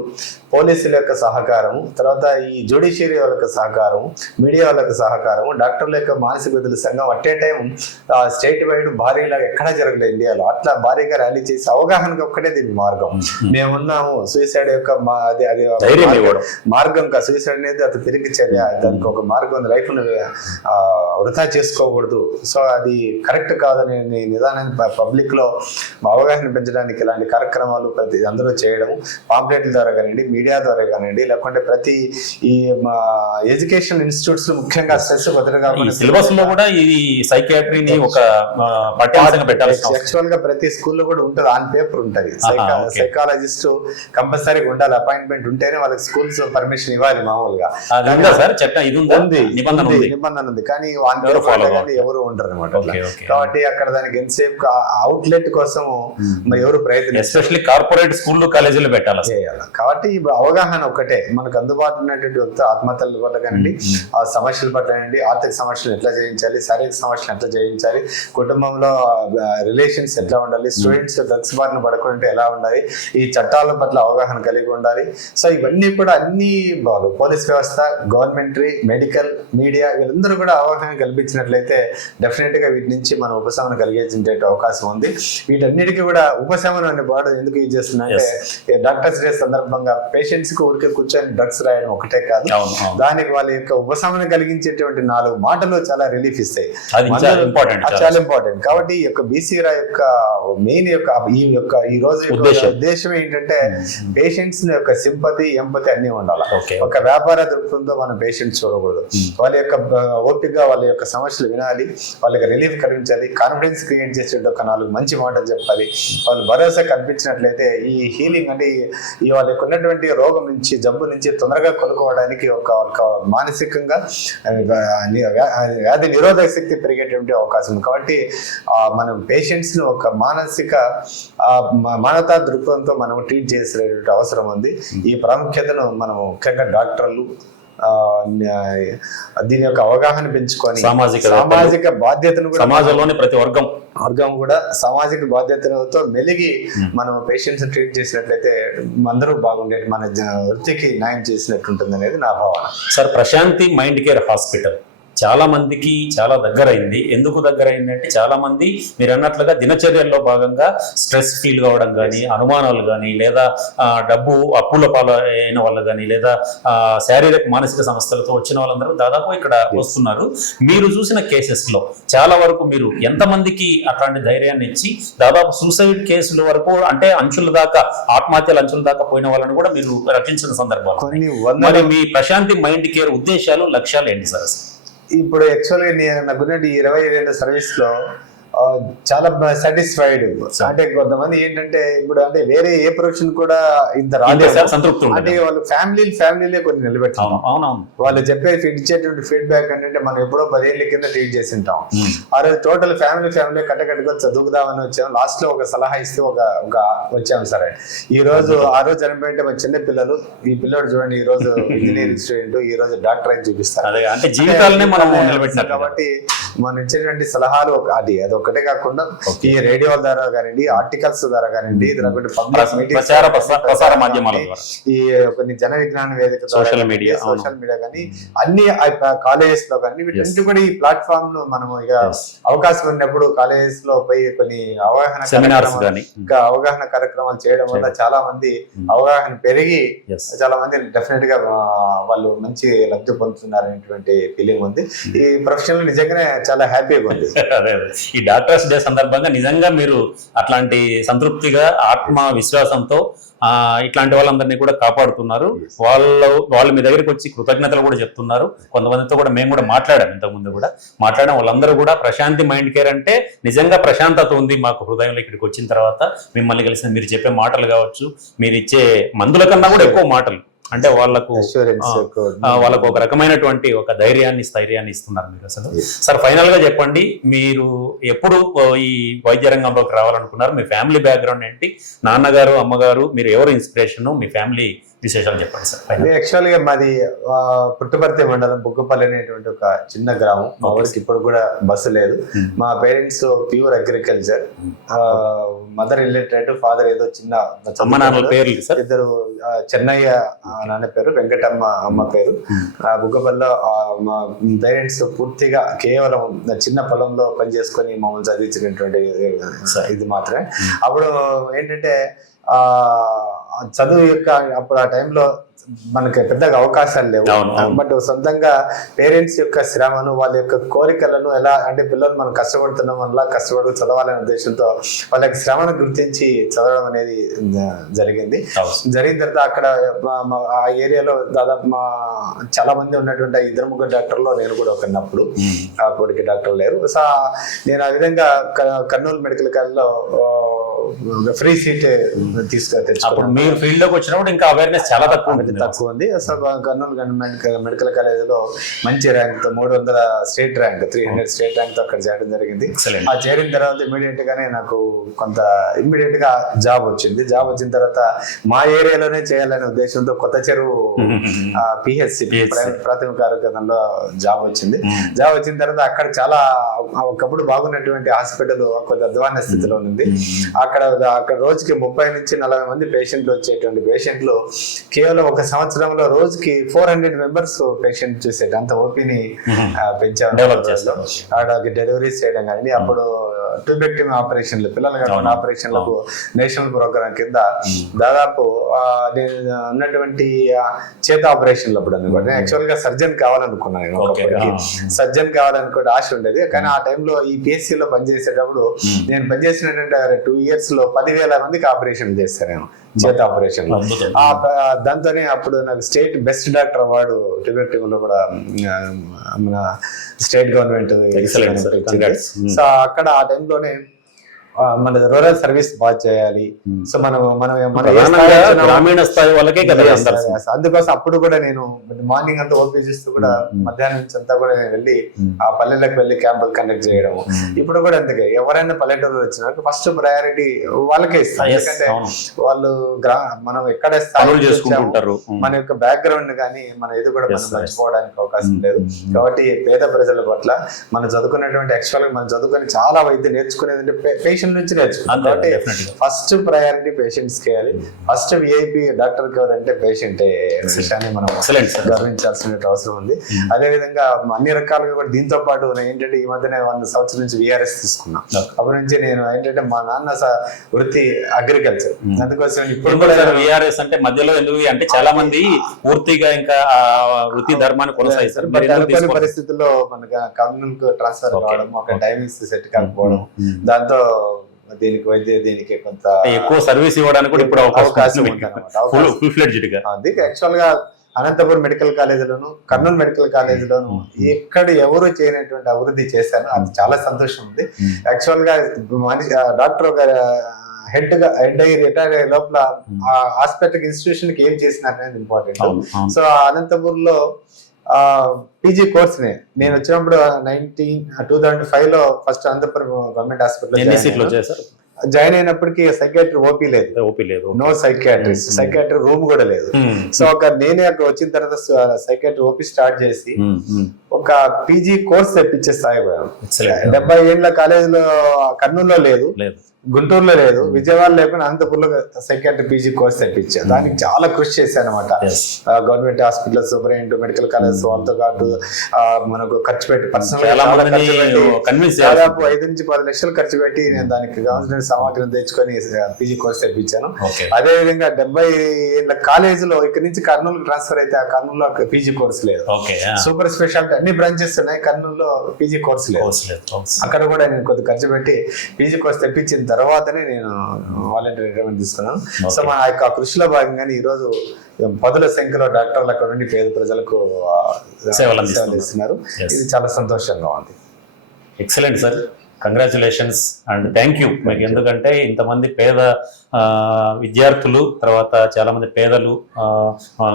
పోలీసుల యొక్క సహకారం, తర్వాత ఈ జ్యుడిషియరీ వాళ్ళకి సహకారం, మీడియా వాళ్ళకి సహకారం, డాక్టర్ల యొక్క మానసిక విధుల సంఘం at a time state wide భారీగా ఎక్కడా జరగలేదు ఇండియాలో. అట్లా భారీగా ర్యాలీ చేసి అవగాహనకు ఒక్కటే దీని మార్గం. మేమున్నాము, సూసైడ్ యొక్క అది మార్గం కాదు. సూసైడ్ అనేది అది తిరిగి చర్య, దానికి ఒక మార్గం ఉంది. లైఫ్ ను వృధా చేసుకోకూడదు. సో అది కరెక్ట్ కాదని నిదానాన్ని పబ్లిక్ లో అవగాహన పెంచడానికి ఇలాంటి కార్యక్రమాలు ప్రతి అందరూ చేయడం, పాంప్లెట్ల ద్వారా కానివ్వండి, మీడియా ద్వారా కానివ్వండి, లేకుంటే ప్రతి ఈ ఎడ్యుకేషన్ ఇన్స్టిట్యూట్స్ ముఖ్యంగా స్ట్రెస్ సిలబస్ లో కూడా ఈ సైకియాట్రీని ఒక పాఠ్యాంశంగా పెట్టాలి. యాక్చువల్ గా ప్రతి స్కూల్లో కూడా ఉంటుంది, ఆన్ పేపర్ ఉంటుంది. సైకాలజిస్ట్ కంపల్సరీ ఉండాలి, అపాయింట్మెంట్ ఉంటేనే వాళ్ళకి స్కూల్స్ పర్మిషన్ ఇవ్వాలి. మామూలుగా నిబంధన ఉంది, కానీ ఆన్ పేపర్ ఎవరు ఉండరు అనమాట. కాబట్టి అక్కడ దానికి ఎంతసేపు అవుట్లెట్ కోసం ఎవరు ప్రయత్నం, ఎస్పెషల్లీ కార్పొరేట్ స్కూల్ కాలేజీలు పెట్టాలి. కాబట్టి అవగాహన ఒకటే మనకు అందుబాటులో ఉన్నటువంటి ఆత్మహత్యల పట్ల కానివ్వండి, ఆ సమస్యల పట్ల కానివ్వండి, ఆర్థిక సమస్యలు ఎట్లా జయించాలి, శారీరక సమస్యలు ఎట్లా జయించాలి, కుటుంబంలో రిలేషన్స్ ఎట్లా ఉండాలి, స్టూడెంట్స్ డ్రగ్స్ బారిన పడకుండా ఎలా ఉండాలి, ఈ చట్టాల పట్ల అవగాహన కలిగి ఉండాలి. సో ఇవన్నీ కూడా అన్ని పోలీస్ వ్యవస్థ, గవర్నమెంటరీ, మెడికల్, మీడియా వీళ్ళందరూ కూడా అవగాహన కల్పించినట్లయితే డెఫినెట్ గా వీటి నుంచి మనం ఉపశమనం కలిగించే అవకాశం ఉంది. వీటన్నిటికీ కూడా ఉపశమనం అనే వర్డ్ ఎందుకు యూజ్ చేస్తున్నారంటే డాక్టర్స్ డే సందర్భంగా పేషెంట్స్ కి ఊరికే కూర్చొని డ్రగ్స్ రాయడం ఒకటే కాదు, దానికి వాళ్ళ యొక్క ఉపశమనం కలిగించేటువంటి 4 మాటలు చాలా రిలీఫ్ ఇస్తాయి. చాలా ఇంపార్టెంట్. కాబట్టి ఈ యొక్క బీసీరా యొక్క మెయిన్ ఈ రోజు ఉద్దేశం ఏంటంటే పేషెంట్స్ యొక్క సింపతి, ఎంపతి అన్ని ఉండాలి. ఒక వ్యాపార దృక్పథంతో మనం పేషెంట్స్ చూడకూడదు. వాళ్ళ యొక్క ఓపికగా వాళ్ళ యొక్క సమస్యలు వినాలి, వాళ్ళకి రిలీఫ్ కలిగించాలి, కాన్ఫిడెన్స్ క్రియేట్ చేసే ఒక 4 మంచి మాటలు చెప్పాలి. వాళ్ళు భరోసా కల్పించినట్లయితే ఈ హీలింగ్ అంటే ఈ వాళ్ళకి ఉన్నటువంటి రోగం నుంచి, జబ్బు నుంచి తొందరగా కొనుక్కోవడానికి ఒక మానసికంగా వ్యాధి నిరోధక శక్తి పెరిగేటువంటి అవకాశం ఉంది. కాబట్టి మనం పేషెంట్స్ ను ఒక మానవతా దృక్పథంతో మనం ట్రీట్ చేసేటువంటి అవసరం ఉంది. ఈ ప్రాముఖ్యతను మనం ముఖ్యంగా డాక్టర్లు దీని యొక్క అవగాహన పెంచుకొని సామాజిక బాధ్యతను కూడా, సమాజంలోని ప్రతి వర్గం కూడా సామాజిక బాధ్యతలతో మెలిగి మనం పేషెంట్స్ ట్రీట్ చేసినట్లయితే అందరూ బాగుండేది, మన వృత్తికి న్యాయం చేసినట్టు ఉంటుంది అనేది నా భావన. Sir, Prashanti mind care hospital చాలా మందికి చాలా దగ్గరైంది. ఎందుకు దగ్గరైంది అంటే చాలా మంది మీరు అన్నట్లుగా దినచర్యల్లో భాగంగా స్ట్రెస్ ఫీల్ కావడం కానీ, అనుమానాలు కానీ, లేదా డబ్బు అప్పుల పాలైన వాళ్ళు కానీ, లేదా శారీరక మానసిక సమస్యలతో వచ్చిన వాళ్ళందరూ దాదాపు ఇక్కడ వస్తున్నారు. మీరు చూసిన కేసెస్ లో చాలా వరకు మీరు ఎంతమందికి అట్లాంటి ధైర్యాన్ని ఇచ్చి దాదాపు సూసైడ్ కేసుల వరకు, అంటే అంచుల దాకా, ఆత్మహత్యల అంచుల దాకా పోయిన వాళ్ళని కూడా మీరు రక్షించిన సందర్భాలు. మరి మీ ప్రశాంతి మైండ్ కేర్ ఉద్దేశాలు, లక్ష్యాలు ఏంటి సార్? ఇప్పుడు యాక్చువల్గా నేను నాకున్నట్టు 25 ఏళ్ళ సర్వీస్ లో చాలా సాటిస్ఫైడ్. అంటే కొంతమంది ఏంటంటే ఇప్పుడు అంటే వేరే ఏ ప్రొఫెషన్ కూడా ఇంత రాలేదు, సంతృప్తి అంటే వాళ్ళు ఫ్యామిలీలే కొన్ని నిలబెట్టాం. వాళ్ళు ఇచ్చేటువంటి ఫీడ్బ్యాక్ ఏంటంటే మనం ఎప్పుడో 10 ఏళ్ల కింద ట్రీట్ చేసి ఉంటాం. ఆ రోజు టోటల్ ఫ్యామిలీ కట్టకట్టుకొని చదువుకుదామని వచ్చాం. లాస్ట్ లో ఒక సలహా ఇస్తే ఒక వచ్చాము. సరే, ఆ రోజు చనిపోయింటే మన చిన్న పిల్లలు, ఈ పిల్లడు చూడండి ఈ రోజు ఇంజనీరింగ్ స్టూడెంట్, ఈ రోజు డాక్టర్ అని చూపిస్తారు. కాబట్టి మనం ఇచ్చేటువంటి సలహాలు ఒకటే కాకుండా ఈ రేడియో ద్వారా కానివ్వండి, ఆర్టికల్స్ ద్వారా కానివ్వండి, ఈ కొన్ని జన విజ్ఞాన వేదిక, సోషల్ మీడియా కానీ అన్ని కాలేజెస్ లో కానీ వీటి కూడా ఈ ప్లాట్ఫామ్ ను మనం ఇక అవకాశం ఉన్నప్పుడు కాలేజెస్ లో పోయి కొన్ని అవగాహన కార్యక్రమాలు చేయడం వల్ల చాలా మంది అవగాహన పెరిగి చాలా మంది డెఫినెట్ గా వాళ్ళు మంచి లబ్ధి పొందుతున్నారు అనేటువంటి ఫీలింగ్ ఉంది. ఈ ప్రొఫెషన్ నిజంగానే చాలా హ్యాపీగా ఉంది. ఈ డాక్టర్స్ డే సందర్భంగా నిజంగా మీరు అట్లాంటి సంతృప్తిగా, ఆత్మ విశ్వాసంతో ఇట్లాంటి వాళ్ళందరినీ కూడా కాపాడుతున్నారు. వాళ్ళు మీ దగ్గరికి వచ్చి కృతజ్ఞతలు కూడా చెప్తున్నారు. కొంతమందితో కూడా మేము కూడా మాట్లాడాం, ఇంతకుముందు కూడా మాట్లాడాం. వాళ్ళందరూ కూడా ప్రశాంతి మైండ్ కేర్ అంటే నిజంగా ప్రశాంతత ఉంది మాకు హృదయంలో. ఇక్కడికి వచ్చిన తర్వాత మిమ్మల్ని కలిసిన మీరు చెప్పే మాటలు కావచ్చు, మీరు ఇచ్చే మందుల కన్నా కూడా ఎక్కువ మాటలు, అంటే వాళ్ళకు ఒక రకమైనటువంటి ఒక స్థైర్యాన్ని ఇస్తున్నారు మీరు అసలు. సార్, ఫైనల్ గా చెప్పండి, మీరు ఎప్పుడు ఈ వైద్య రంగంలోకి రావాలనుకున్నారు? మీ ఫ్యామిలీ బ్యాక్గ్రౌండ్ ఏంటి? నాన్నగారు, అమ్మగారు, మీరు ఎవరు ఇన్స్పిరేషన్? మీ ఫ్యామిలీ విశేషాలు చెప్పండి సార్. యాక్చువల్ గా మాది పుట్టపర్తి మండలం బుగ్గపల్లి అనేటువంటి ఒక చిన్న గ్రామం. మా ఊరికి ఇప్పుడు కూడా బస్సు లేదు. మా parents pure agriculture, mother illiterate, father ఏదో చిన్న పేరు. ఇద్దరు, చెన్నయ్య నాన్న పేరు, వెంకటమ్మ అమ్మ పేరు. బుగ్గపల్లిలో మా పేరెంట్స్ పూర్తిగా కేవలం చిన్న పొలంలో పనిచేసుకొని మమ్మల్ని చదివించినటువంటి ఇది మాత్రమే. అప్పుడు ఏంటంటే చదువు యొక్క అప్పుడు ఆ టైంలో మనకి పెద్దగా అవకాశాలు లేవు. బట్ సొంతంగా పేరెంట్స్ యొక్క శ్రమను, వాళ్ళ యొక్క కోరికలను ఎలా అంటే పిల్లలు మనం కష్టపడుతున్నాం వల్ల కష్టపడి చదవాలనే ఉద్దేశంతో వాళ్ళ యొక్క శ్రమను గుర్తించి చదవడం అనేది జరిగింది. జరిగిన తర్వాత అక్కడ ఆ ఏరియాలో దాదాపు చాలా మంది ఉన్నటువంటి 2-3 డాక్టర్లో నేను కూడా ఒకప్పుడు, ఆ కొడుకు డాక్టర్ లేరు. సో నేను ఆ విధంగా కర్నూలు మెడికల్ కాలేజ్లో ఫ్రీ సీట్ తీసుకొచ్చి మీరు ఫీల్డ్ లోకి వచ్చినప్పుడు ఇంకా అవేర్నెస్ చాలా తక్కువ. తక్కువ ఉంది. అసలు కర్నూలు మెడికల్ కాలేజీలో మంచి ర్యాంక్ తో 300 స్టేట్ ర్యాంక్ 300 స్టేట్ ర్యాంక్ తో అక్కడ చేయడం జరిగింది. ఆ చేరిన తర్వాత ఇమ్మీడియట్ గానే నాకు కొంత ఇమ్మీడియట్ గా జాబ్ వచ్చింది. జాబ్ వచ్చిన తర్వాత మా ఏరియాలోనే చేయాలనే ఉద్దేశంతో కొత్త చెరువు పిహెచ్సి ప్రాథమిక ఆరోగ్య కేంద్రంలో జాబ్ వచ్చింది. జాబ్ వచ్చిన తర్వాత అక్కడ చాలా ఒకప్పుడు బాగున్నటువంటి హాస్పిటల్ కొంత అధ్వాన స్థితిలో ఉంది. అక్కడ రోజుకి 30 నుంచి 40 మంది పేషెంట్లు వచ్చేటువంటి పేషెంట్లు కేవలం ఒక సంవత్సరంలో రోజుకి 400 మెంబర్స్ పేషెంట్ చూసేది అంత ఓపీని పెంచాము. డెలివరీస్ చేయడం కానీ అప్పుడు ట్యూబెక్టమీ ఆపరేషన్లు పిల్లలు ఆపరేషన్లకు నేషనల్ ప్రోగ్రామ్ కింద దాదాపు ఉన్నటువంటి చేత ఆపరేషన్లు అప్పుడు అనుకోండి యాక్చువల్ గా సర్జన్ కావాలనుకున్నాను. సర్జన్ కావాలనుకుంటే ఆశ ఉండేది. కానీ ఆ టైంలో ఈ పిఎస్సి లో పనిచేసేటప్పుడు నేను పనిచేసినటువంటి 2 years లో 10,000 మందికి ఆపరేషన్ చేశాను నేను చేత ఆపరేషన్. దాంతోనే అప్పుడు నాకు స్టేట్ బెస్ట్ డాక్టర్ అవార్డు ట్యూబెక్టమీలో కూడా మన స్టేట్ గవర్నమెంట్. సో అక్కడ ఆ టైంలోనే మన రూరల్ సర్వీస్ బాగా చేయాలి. సో గ్రామీణ స్థాయి వాళ్ళకే కదా. అందుకోసం అప్పుడు కూడా నేను మార్నింగ్ అంతా ఓపీ చేస్తూ కూడా మధ్యాహ్నం నుంచి అంతా కూడా నేను వెళ్ళి ఆ పల్లెలకు వెళ్ళి క్యాంపులు కండక్ట్ చేయడం. ఇప్పుడు కూడా అందుకే ఎవరైనా పల్లెటూరు వచ్చినా ఫస్ట్ ప్రయారిటీ వాళ్ళకే ఇస్తాం. ఎందుకంటే వాళ్ళు మనం ఎక్కడ స్థాయి చేసుకుంటారు, మన యొక్క బ్యాక్గ్రౌండ్ కానీ మన ఇది కూడా మనం మర్చిపోవడానికి అవకాశం లేదు. కాబట్టి పేద ప్రజల పట్ల మనం చదువుకున్నటువంటి యాక్చువల్ గా మనం చదువుకొని చాలా వైద్యం నేర్చుకునేది పేషెంట్ నుంచి నేర్చుకుంటాం. కాబట్టి ఫస్ట్ ప్రయారిటీ పేషెంట్స్ కి ఇవ్వాలి. ఫస్ట్ విఐపి డాక్టర్ ఎవరంటే పేషెంట్ విషయాన్ని మనం గమనించాల్సిన అవసరం ఉంది. అదే విధంగా అన్ని రకాలుగా కూడా దీంతో పాటు ఏంటంటే ఈ మధ్యనే 1 సంవత్సరం నుంచి విఆర్ఎస్ తీసుకున్నాం. అప్పటి నుంచి నేను ఏంటంటే మా నాన్న వృత్తి అగ్రికల్చర్. అందుకోసం ఇప్పుడు కూడా విఆర్ఎస్ అంటే మధ్యలో ఎందుకు అంటే చాలా మంది పూర్తిగా ఇంకా వృత్తి ధర్మాన్ని కొనసాగిస్తారు. కొన్ని పరిస్థితుల్లో మనకి కర్నూలుకు ట్రాన్స్ఫర్ కావడం, ఒక టైమింగ్స్ సెట్ కాకపోవడం, దాంతో దీనికి కొంత ఎక్కువ సర్వీస్ ఇవ్వడానికి కూడా ఇప్పుడు అవకాశం యాక్చువల్ గా అనంతపురం మెడికల్ కాలేజీలోను కర్నూలు మెడికల్ కాలేజీలోను ఎక్కడ ఎవరు చేయనటువంటి అభివృద్ధి చేశాను. అది చాలా సంతోషం ఉంది. యాక్చువల్ గా డాక్టర్ హెడ్ అయ్యి రిటైర్ అయ్యే లోపల ఆ హాస్పిటల్ ఇన్స్టిట్యూషన్ కి ఏం చేసినారనేది ఇంపార్టెంట్. సో అనంతపురం లో పీజీ కోర్స్ నేను వచ్చినప్పుడు 2005 లో first Anantapur government hospital join అయినప్పటికీ సైకియాట్రీ ఓపీ లేదు. నో సైకియాట్రీ రూమ్ కూడా లేదు. సో నేనే అక్కడ వచ్చిన తర్వాత సైకియాట్రీ ఓపీ స్టార్ట్ చేసి ఒక పీజీ కోర్స్ తెప్పించే స్థాయి 70 ఏళ్ళ కాలేజీలో కర్నూలులో లేదు, గుంటూరులో లేదు, విజయవాడ లేకుండా అనంతపురంలో సైకియాట్రీ పీజీ కోర్స్ తెప్పించాను. దానికి చాలా కృషి చేశాను అనమాట. Government hospital superintendent medical college వాళ్ళతో పాటు మనకు ఖర్చు పెట్టి దాదాపు 5 నుంచి 10 లక్షలు ఖర్చు పెట్టి నేను దానికి కావాల్సిన సామాగ్రిని తెచ్చుకొని పీజీ కోర్స్ తెప్పించాను. అదే విధంగా 70 ఏళ్ళ కాలేజీలో ఇక్కడ నుంచి కర్నూలు ట్రాన్స్ఫర్ అయితే ఆ కర్నూలులో పీజీ కోర్స్ లేదు. సూపర్ స్పెషాలిటీ అన్ని బ్రాంచెస్ ఉన్నాయి, కర్నూలులో పీజీ కోర్స్ లేదు. అక్కడ కూడా నేను కొద్ది ఖర్చు పెట్టి పీజీ కోర్స్ తెప్పించిన తర్వాతనే నేను వాలంటీర్ రిటైర్మెంట్ తీసుకున్నాను. సో మా యొక్క కృషిలో భాగంగానే ఈ రోజు 10ల సంఖ్యలో డాక్టర్లు అక్కడ నుండి పేద ప్రజలకు సేవలు అందిస్తున్నారు. ఇది చాలా సంతోషంగా ఉంది. Excellent sir, congratulations and thank you మీకు. ఎందుకంటే ఇంతమంది పేద విద్యార్థులు, తర్వాత చాలా మంది పేదలు,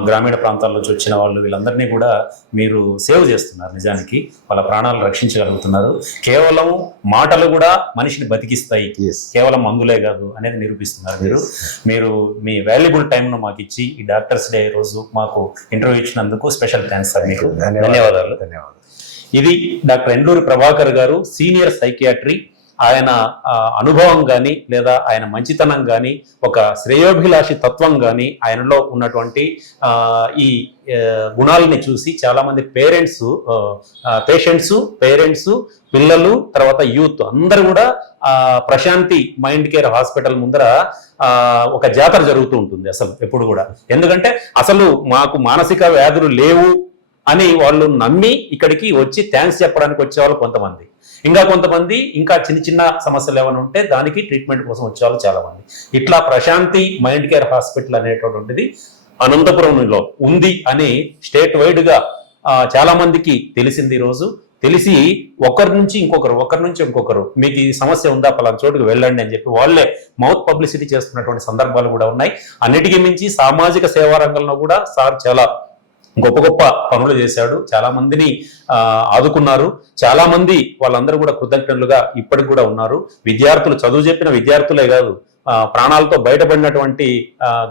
గ్రామీణ ప్రాంతాల నుంచి వచ్చిన వాళ్ళు, వీళ్ళందరినీ కూడా మీరు సేవ్ చేస్తున్నారు. నిజానికి వాళ్ళ ప్రాణాలు రక్షించగలుగుతున్నారు. కేవలం మాటలు కూడా మనిషిని బతికిస్తాయి, కేవలం మందులే కాదు అనేది నిరూపిస్తున్నారు మీరు మీ వాల్యుబుల్ టైంను మాకు ఇచ్చి ఈ డాక్టర్స్ డే రోజు మాకు ఇంటర్వ్యూ ఇచ్చినందుకు స్పెషల్ థ్యాంక్స్ సార్. మీకు ధన్యవాదాలు. ఇది డాక్టర్ ఎండూరి ప్రభాకర్ గారు, సీనియర్ సైకియాట్రీ. ఆయన అనుభవం కానీ లేదా ఆయన మంచితనం కానీ, ఒక శ్రేయోభిలాషి తత్వం కానీ, ఆయనలో ఉన్నటువంటి ఈ గుణాలని చూసి చాలా మంది పేరెంట్స్, పిల్లలు, తర్వాత యూత్ అందరూ కూడా ప్రశాంతి మైండ్ కేర్ హాస్పిటల్ ముందర ఒక జాతర జరుగుతూ ఉంటుంది అసలు ఎప్పుడు కూడా. ఎందుకంటే అసలు మాకు మానసిక వ్యాధులు లేవు అని వాళ్ళు నమ్మి ఇక్కడికి వచ్చి థ్యాంక్స్ చెప్పడానికి వచ్చేవాళ్ళు కొంతమంది, ఇంకా కొంతమంది ఇంకా చిన్న చిన్న సమస్యలు ఏమైనా ఉంటే దానికి ట్రీట్మెంట్ కోసం వచ్చేవాళ్ళు చాలా మంది. ఇట్లా ప్రశాంతి మైండ్ కేర్ హాస్పిటల్ అనేటటువంటిది అనంతపురంలో ఉంది అని స్టేట్ వైడ్ గా చాలా మందికి తెలిసింది. ఈ రోజు తెలిసి ఒకరి నుంచి ఇంకొకరు మీకు ఈ సమస్య ఉందా పలానా చోటుకు వెళ్ళండి అని చెప్పి వాళ్ళే మౌత్ పబ్లిసిటీ చేస్తున్నటువంటి సందర్భాలు కూడా ఉన్నాయి. అన్నిటికీ మించి సామాజిక సేవా రంగంలో కూడా సార్ చాలా గొప్ప గొప్ప పనులు చేశాడు, చాలా మందిని ఆదుకున్నారు, చాలా మంది వాళ్ళందరూ కూడా కృతజ్ఞతలుగా ఇప్పటికి కూడా ఉన్నారు. విద్యార్థులు, చదువు చెప్పిన విద్యార్థులే కాదు, ప్రాణాలతో బయటపడినటువంటి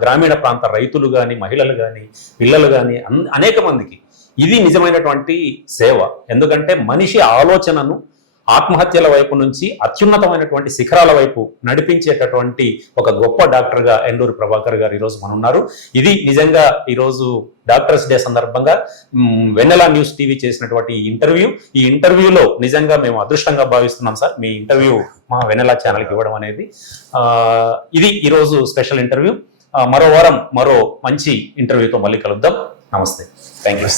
గ్రామీణ ప్రాంత రైతులు కానీ, మహిళలు కానీ, పిల్లలు కానీ అనేక మందికి ఇది నిజమైనటువంటి సేవ. ఎందుకంటే మనిషి ఆలోచనను ఆత్మహత్యల వైపు నుంచి అత్యున్నతమైనటువంటి శిఖరాల వైపు నడిపించేటటువంటి ఒక గొప్ప డాక్టర్గా ఎండూరి ప్రభాకర్ గారు ఈరోజు మన ఉన్నారు. ఇది నిజంగా ఈరోజు డాక్టర్స్ డే సందర్భంగా వెన్నెల న్యూస్ టీవీ చేసినటువంటి ఈ ఇంటర్వ్యూలో నిజంగా మేము అదృష్టంగా భావిస్తున్నాం సార్, మీ ఇంటర్వ్యూ మా వెన్నెల ఛానల్కి ఇవ్వడం అనేది. ఇది ఈరోజు స్పెషల్ ఇంటర్వ్యూ. మరో వారం మరో మంచి ఇంటర్వ్యూతో మళ్ళీ కలుద్దాం. నమస్తే. Thank you.